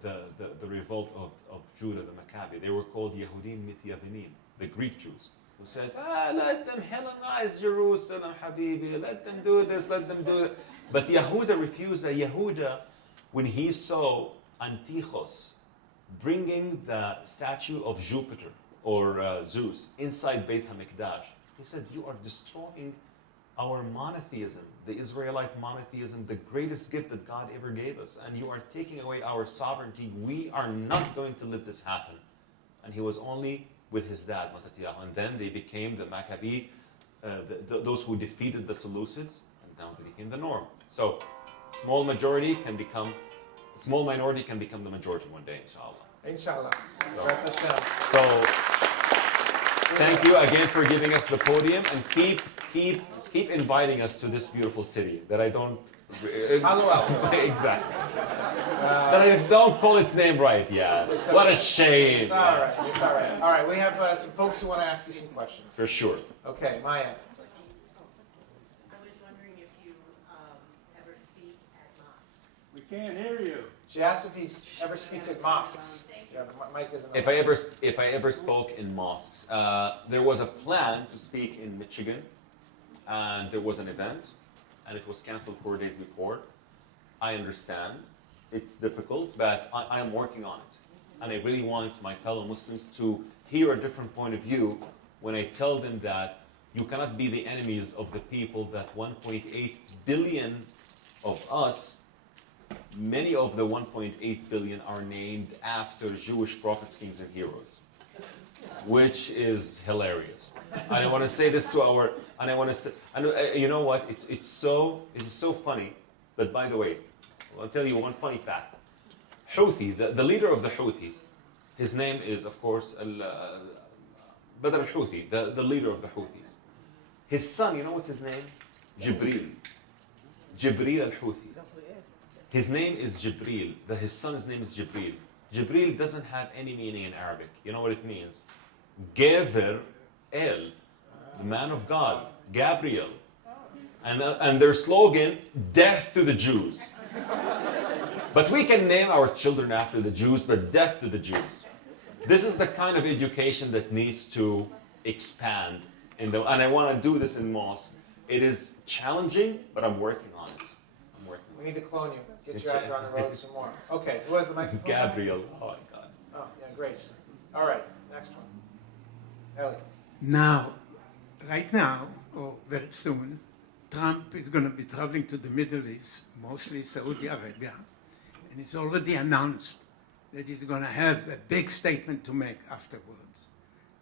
the revolt of Judah, the Maccabi. They were called Yehudim Mityavinim, the Greek Jews, who said, let them Hellenize Jerusalem, Habibi, let them do this, let them do that. But Yehuda refused. Yehuda, when he saw Antichos bringing the statue of Jupiter or Zeus inside Beit HaMikdash, he said, you are destroying our monotheism, the Israelite monotheism, the greatest gift that God ever gave us, and you are taking away our sovereignty. We are not going to let this happen. And he was only with his dad, Mattatyahu, and then they became the Maccabi, those who defeated the Seleucids, and now they became the norm. So, small minority can become the majority one day, inshallah. Inshallah. So, thank you again for giving us the podium, and keep inviting us to this beautiful city that I don't. Exactly. That I don't call its name right. Yeah. It's what okay. a shame. It's all right. It's all right. All right. We have some folks who want to ask you some questions. For sure. Okay, Maya. I was wondering if you ever speak at mosques. We can't hear you. She asked if he ever speaks at mosques. Yeah, the mic isn't. If I ever spoke in mosques, there was a plan to speak in Michigan, and there was an event, and it was canceled 4 days before. I understand it's difficult, but I am working on it, and I really want my fellow Muslims to hear a different point of view when I tell them that you cannot be the enemies of the people that 1.8 billion of us. Many of the 1.8 billion are named after Jewish prophets, kings, and heroes, which is hilarious. And I want to say this to our, and I want to say, you know what? It's so funny. But by the way, I'll tell you one funny fact. Houthi, the leader of the Houthis, his name is, of course, Badr al-Houthi, the leader of the Houthis. His son, you know what's his name? Jibril. Jibril al-Houthi. His name is Jibril. His son's name is Jibril. Jibril doesn't have any meaning in Arabic. You know what it means? Gever El, the man of God, Gabriel. And their slogan, death to the Jews. But we can name our children after the Jews, but death to the Jews. This is the kind of education that needs to expand. And I want to do this in mosques. It is challenging, but I'm working on it. We need to clone you. Get you out there on the road some more. Okay, who has the microphone? Gabriel. Oh my God. Oh, yeah, Grace. All right, next one. Ellie. Now, right now, or very soon, Trump is going to be traveling to the Middle East, mostly Saudi Arabia, and he's already announced that he's going to have a big statement to make afterwards.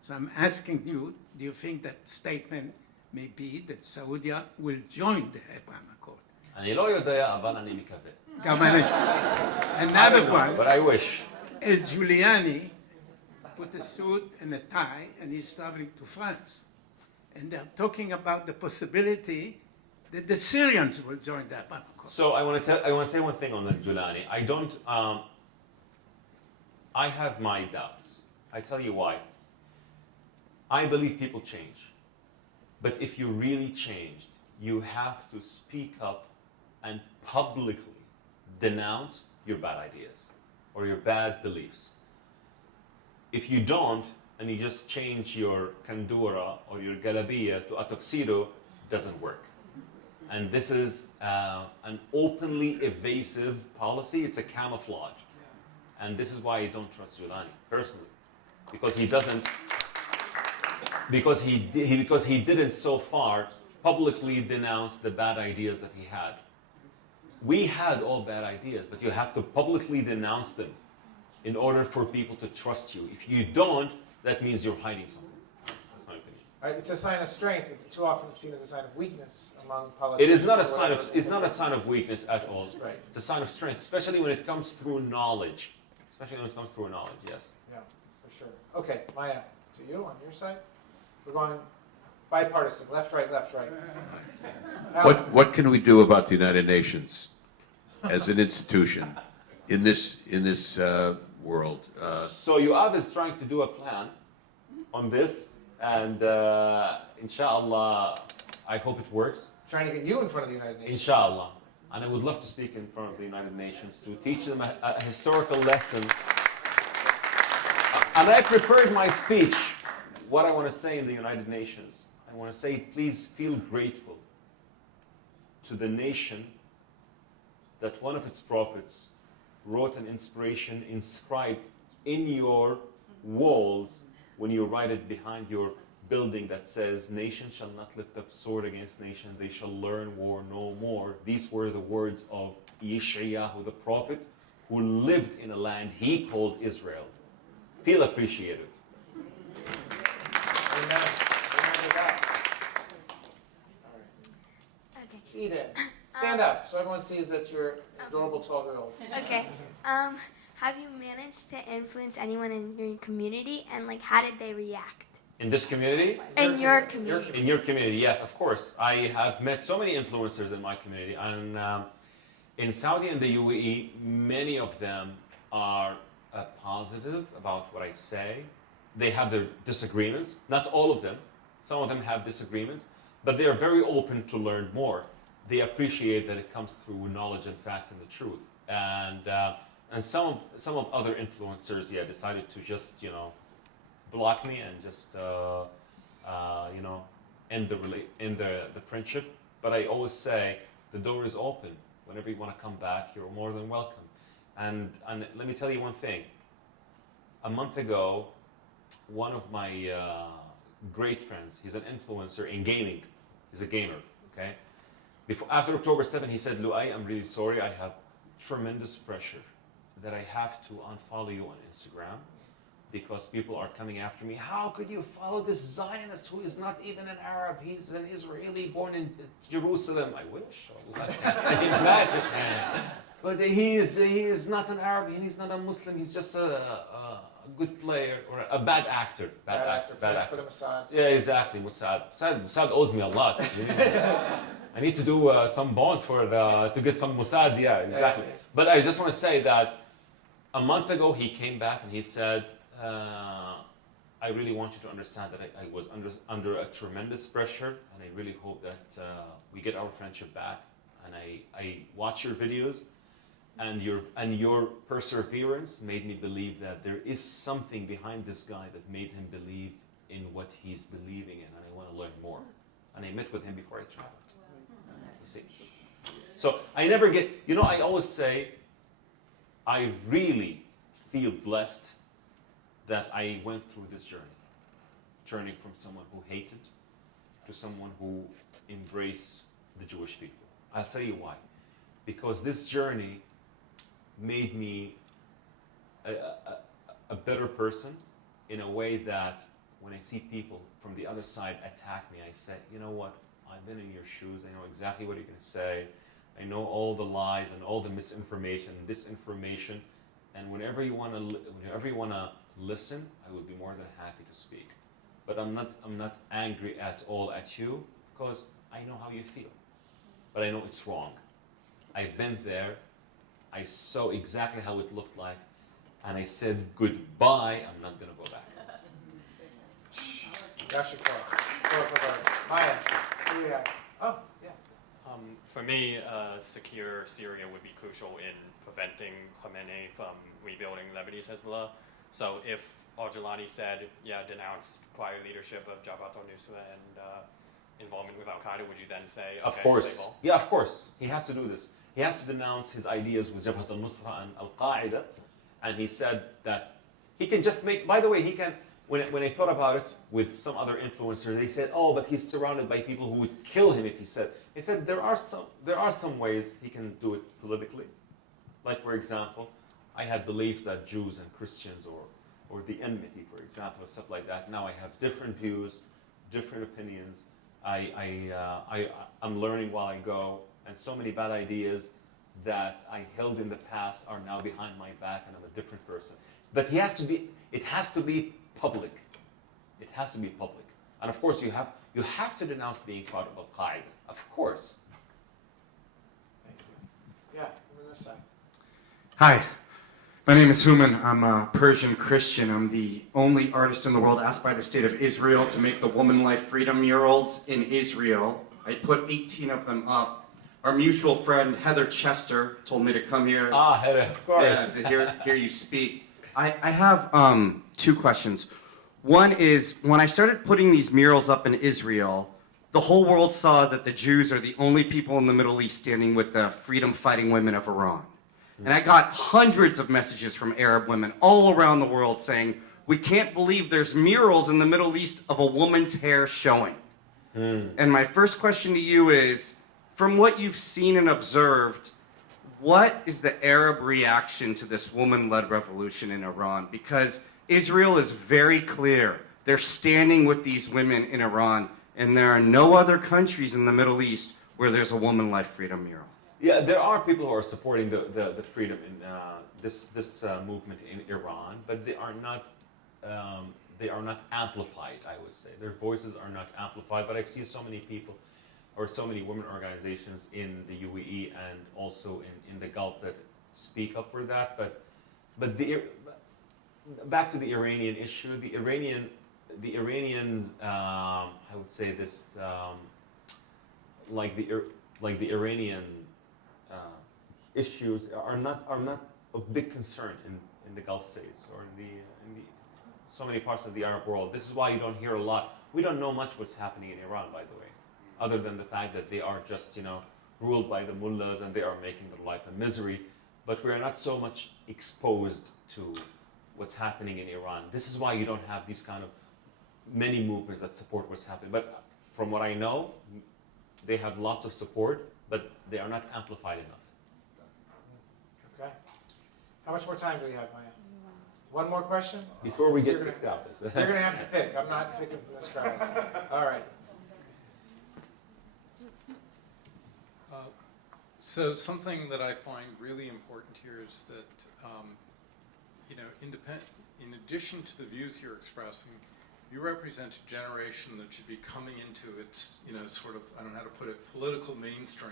So I'm asking you, do you think that statement may be that Saudi will join the Abraham Accord? אני לא יודע, אבל אני מקווה. Another one, But I wish. El Giuliani put a suit and a tie, and he's traveling to France. And they're talking about the possibility that the Syrians will join the Abraham Accord. So I want to say one thing on the Giuliani. I have my doubts. I tell you why. I believe people change. But if you really changed, you have to speak up and publicly denounce your bad ideas or your bad beliefs. If you don't, and you just change your kandura or your galabiya to a tuxedo, it doesn't work. And this is an openly evasive policy. It's a camouflage. And this is why I don't trust Giuliani, personally. Because he doesn't, because he didn't so far publicly denounce the bad ideas that he had. We had all bad ideas, but you have to publicly denounce them in order for people to trust you. If you don't, that means you're hiding something. That's my opinion. It's a sign of strength. Too often it's seen as a sign of weakness among politicians. It is not a sign of. It's not a sign of weakness at all. Right. It's a sign of strength, especially when it comes through knowledge. Especially when it comes through knowledge. Yes. Yeah, for sure. Okay, Maya, to you on your side. We're going bipartisan, left, right, left, right. What can we do about the United Nations as an institution in this world? So Yoav is trying to do a plan on this, and inshallah, I hope it works. Trying to get you in front of the United Nations. Inshallah. And I would love to speak in front of the United Nations to teach them a historical lesson. And I prepared my speech, what I want to say in the United Nations. I want to say, please feel grateful to the nation that one of its prophets wrote an inspiration inscribed in your walls when you write it behind your building that says, nation shall not lift up sword against nation, they shall learn war no more. These were the words of Yeshayahu the prophet, who lived in a land he called Israel. Feel appreciative. Amen. Amen to that. All right. Okay. Eden, stand up so everyone sees that you're adorable 12-year-old. Okay. Have you managed to influence anyone in your community, and like, how did they react? In this community? In your community. In your community, yes, of course. I have met so many influencers in my community, and in Saudi and the UAE, many of them are positive about what I say. They have their disagreements, not all of them. Some of them have disagreements, but they are very open to learn more. They appreciate that it comes through knowledge and facts and the truth. And some of other influencers, yeah, decided to just, block me and just, end the friendship. But I always say the door is open. Whenever you want to come back, you're more than welcome. And let me tell you one thing. A month ago, one of my great friends, he's an influencer in gaming. He's a gamer, okay? After October 7, he said, Loay, I'm really sorry. I have tremendous pressure that I have to unfollow you on Instagram because people are coming after me. How could you follow this Zionist who is not even an Arab? He's an Israeli born in Jerusalem. I wish. But he is not an Arab. He's not a Muslim. He's just a good player or a bad actor. Bad actor. For the Mossad. Yeah, exactly. Mossad owes me a lot. I need to do some bonds to get some Mossad. Yeah, exactly. But I just want to say that a month ago he came back and he said, I really want you to understand that I was under a tremendous pressure, and I really hope that we get our friendship back. And I watch your videos, and your perseverance made me believe that there is something behind this guy that made him believe in what he's believing in, and I want to learn more. And I met with him before I traveled. You see? So I never get, I always say, I really feel blessed that I went through this journey from someone who hated to someone who embraced the Jewish people. I'll tell you why. Because this journey made me a better person in a way that when I see people from the other side attack me, I say, you know what? I've been in your shoes. I know exactly what you're going to say. I know all the lies and all the misinformation, disinformation. And whenever you want to listen, I would be more than happy to speak. But I'm not angry at all at you because I know how you feel. But I know it's wrong. I've been there. I saw exactly how it looked like. And I said goodbye. I'm not going to go back. Maya, who do we have? Oh, yeah. For me, secure Syria would be crucial in preventing Khamenei from rebuilding Lebanese Hezbollah. So if Al-Jilani said, denounced prior leadership of Jabhat al-Nusra and involvement with Al-Qaeda, would you then say, of course. Yeah, of course. He has to do this. He has to denounce his ideas with Jabhat al-Nusra and Al-Qaeda. And he said that he can just make, by the way, he can, when I thought about it with some other influencers, they said, oh, but he's surrounded by people who would kill him if he said. He said there are some ways he can do it politically. Like, for example, I had believed that Jews and Christians or the enmity, for example, or stuff like that. Now I have different views, different opinions. I'm learning while I go, and so many bad ideas that I held in the past are now behind my back, and I'm a different person. But it has to be public. It has to be public. And of course, you have to denounce being part of Al-Qaeda. Of course. Thank you. Yeah, over this side. Hi. My name is Human. I'm a Persian Christian. I'm the only artist in the world asked by the state of Israel to make the Woman Life Freedom murals in Israel. I put 18 of them up. Our mutual friend Heather Chester told me to come here. Ah, Heather, of course. Yeah, to hear you speak. I have two questions. One is, when I started putting these murals up in Israel, the whole world saw that the Jews are the only people in the Middle East standing with the freedom-fighting women of Iran. And I got hundreds of messages from Arab women all around the world saying, we can't believe there's murals in the Middle East of a woman's hair showing. And my first question to you is, from what you've seen and observed, what is the Arab reaction to this woman-led revolution in Iran? Because Israel is very clear. They're standing with these women in Iran, and there are no other countries in the Middle East where there's a Woman Life Freedom mural. Yeah, there are people who are supporting the freedom in this movement in Iran, but they are not amplified, I would say. Their voices are not amplified, but I've seen so many people, or so many women organizations in the UAE and also in the Gulf that speak up for that. But back to the Iranian issue, the Iranian I would say this, like the Iranian issues are not of big concern in the Gulf states or in the so many parts of the Arab world. This is why you don't hear a lot. We don't know much what's happening in Iran, by the way, other than the fact that they are just ruled by the mullahs and they are making their life a misery. But we are not so much exposed to what's happening in Iran. This is why you don't have these kind of many movements that support what's happening. But from what I know, they have lots of support, but they are not amplified enough. Okay. How much more time do we have, Maya? One more question? Before we get picked out. You're going to have to pick. I'm not picking from this crowd. All right. So something that I find really important here is that, in addition to the views you're expressing, you represent a generation that should be coming into its, sort of, I don't know how to put it, political mainstream.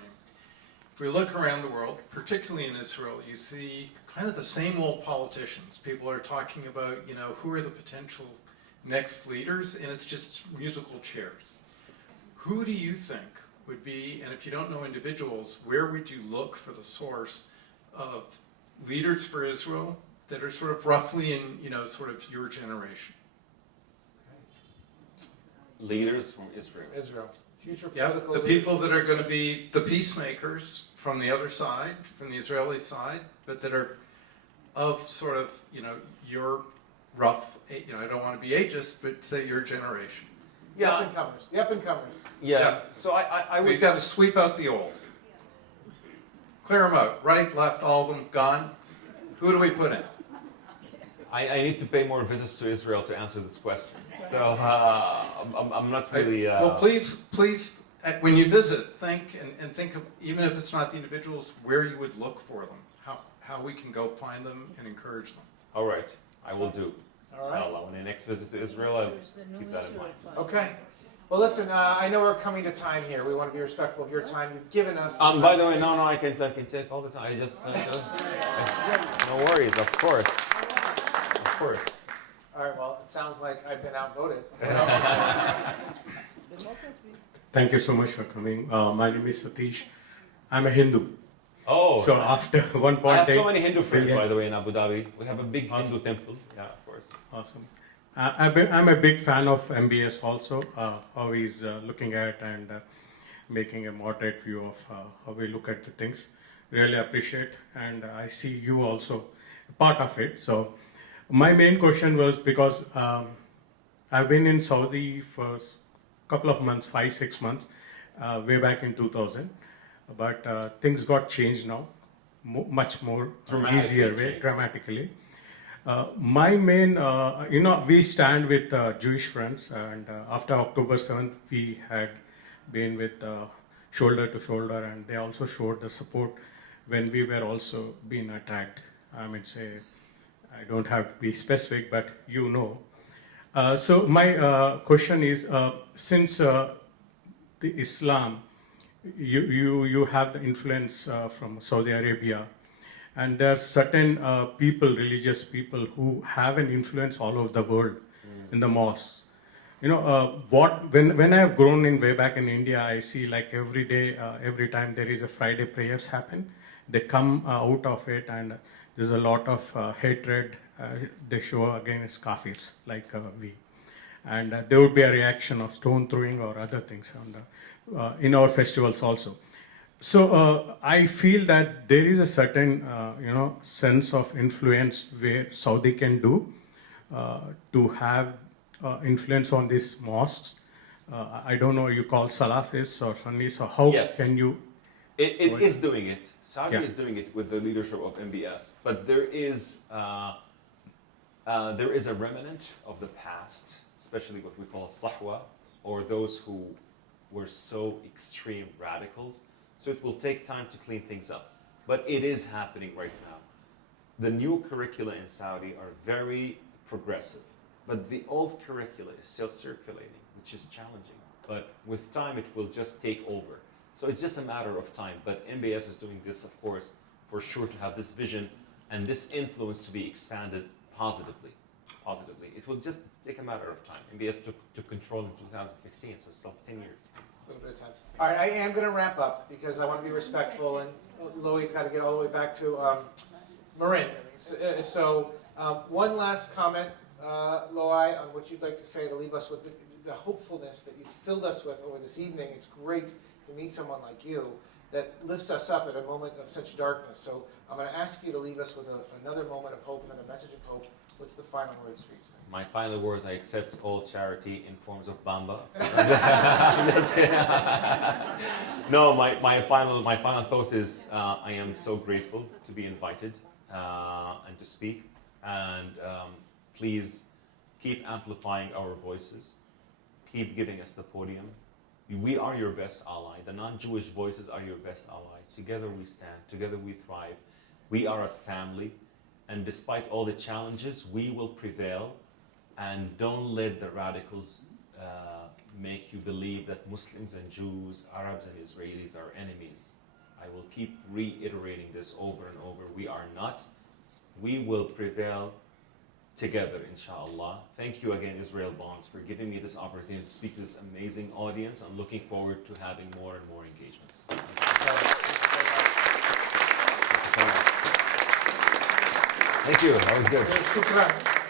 If we look around the world, particularly in Israel, you see kind of the same old politicians. People are talking about, who are the potential next leaders, and it's just musical chairs. Who do you think would be, and if you don't know individuals, where would you look for the source of leaders for Israel that are sort of roughly in, sort of your generation? Leaders from Israel. Israel. Future Yeah, political the leaders. people that are going to be the peacemakers from the other side, from the Israeli side, but that are of sort of, your rough, I don't want to be ageist, but say your generation. The up-and-comers. The up-and-comers. Yeah. So I would. We've got to sweep out the old. Clear them out. Right, left, all of them, gone. Who do we put in? I need to pay more visits to Israel to answer this question. So I'm not really. Well, please, when you visit, think of, even if it's not the individuals, where you would look for them, how we can go find them and encourage them. All right, I will do. All right. So, when the next visit to Israel, I'll keep that in mind. Okay. Well, listen, I know we're coming to time here. We want to be respectful of your time. You've given us... By the way, no, I can take all the time. I just... no worries, of course. Of course. All right, well, it sounds like I've been outvoted. Thank you so much for coming. My name is Satish. I'm a Hindu. Oh. So after 1.8... I have so many Hindu friends, by the way, in Abu Dhabi. We have a big Hindu temple. Yeah, of course. Awesome. I'm a big fan of MBS also, how he's looking at and making a moderate view of how we look at the things. Really appreciate, and I see you also part of it. So my main question was because I've been in Saudi for a couple of months, 5-6 months, way back in 2000, but things got changed now, much more easier way, dramatically. My main, we stand with Jewish friends, and after October 7th, we had been with shoulder to shoulder, and they also showed the support when we were also being attacked. I mean, I don't have to be specific, but you know. So my question is, since the Islam, you have the influence from Saudi Arabia, And there are certain people, religious people, who have an influence all over the world in the mosques. You know, when I have grown in way back in India, I see like every day, every time there is a Friday prayers happen, they come out of it, and there's a lot of hatred they show against kafirs like we. And there would be a reaction of stone throwing or other things in our festivals also. So I feel that there is a certain sense of influence where Saudi can do to have influence on these mosques. I don't know, you call Salafists or Sunnis, or how Yes. can you? It is doing it. Saudi is doing it with the leadership of MBS, but there is a remnant of the past, especially what we call Sahwa, or those who were so extreme radicals. So it will take time to clean things up, but it is happening right now. The new curricula in Saudi are very progressive, but the old curricula is still circulating, which is challenging. But with time, it will just take over. So it's just a matter of time. But MBS is doing this, of course, for sure, to have this vision and this influence to be expanded positively. It will just take a matter of time. MBS took control in 2015, so it's still 10 years. A little bit of time. All right, I am going to wrap up because I want to be respectful, and Loay's got to get all the way back to Marin. So one last comment, Loay, on what you'd like to say to leave us with the hopefulness that you filled us with over this evening. It's great to meet someone like you that lifts us up at a moment of such darkness. So I'm going to ask you to leave us with another moment of hope and a message of hope. What's the final words for you tonight? My final words: I accept all charity in forms of bamba. No, my final thought is I am so grateful to be invited and to speak. And please keep amplifying our voices. Keep giving us the podium. We are your best ally. The non-Jewish voices are your best ally. Together we stand. Together we thrive. We are a family. And despite all the challenges, we will prevail. And don't let the radicals make you believe that Muslims and Jews, Arabs and Israelis are enemies. I will keep reiterating this over and over. We are not. We will prevail together, inshallah. Thank you again, Israel Bonds, for giving me this opportunity to speak to this amazing audience. I'm looking forward to having more and more engagements. Thank you. That was good. Shukran.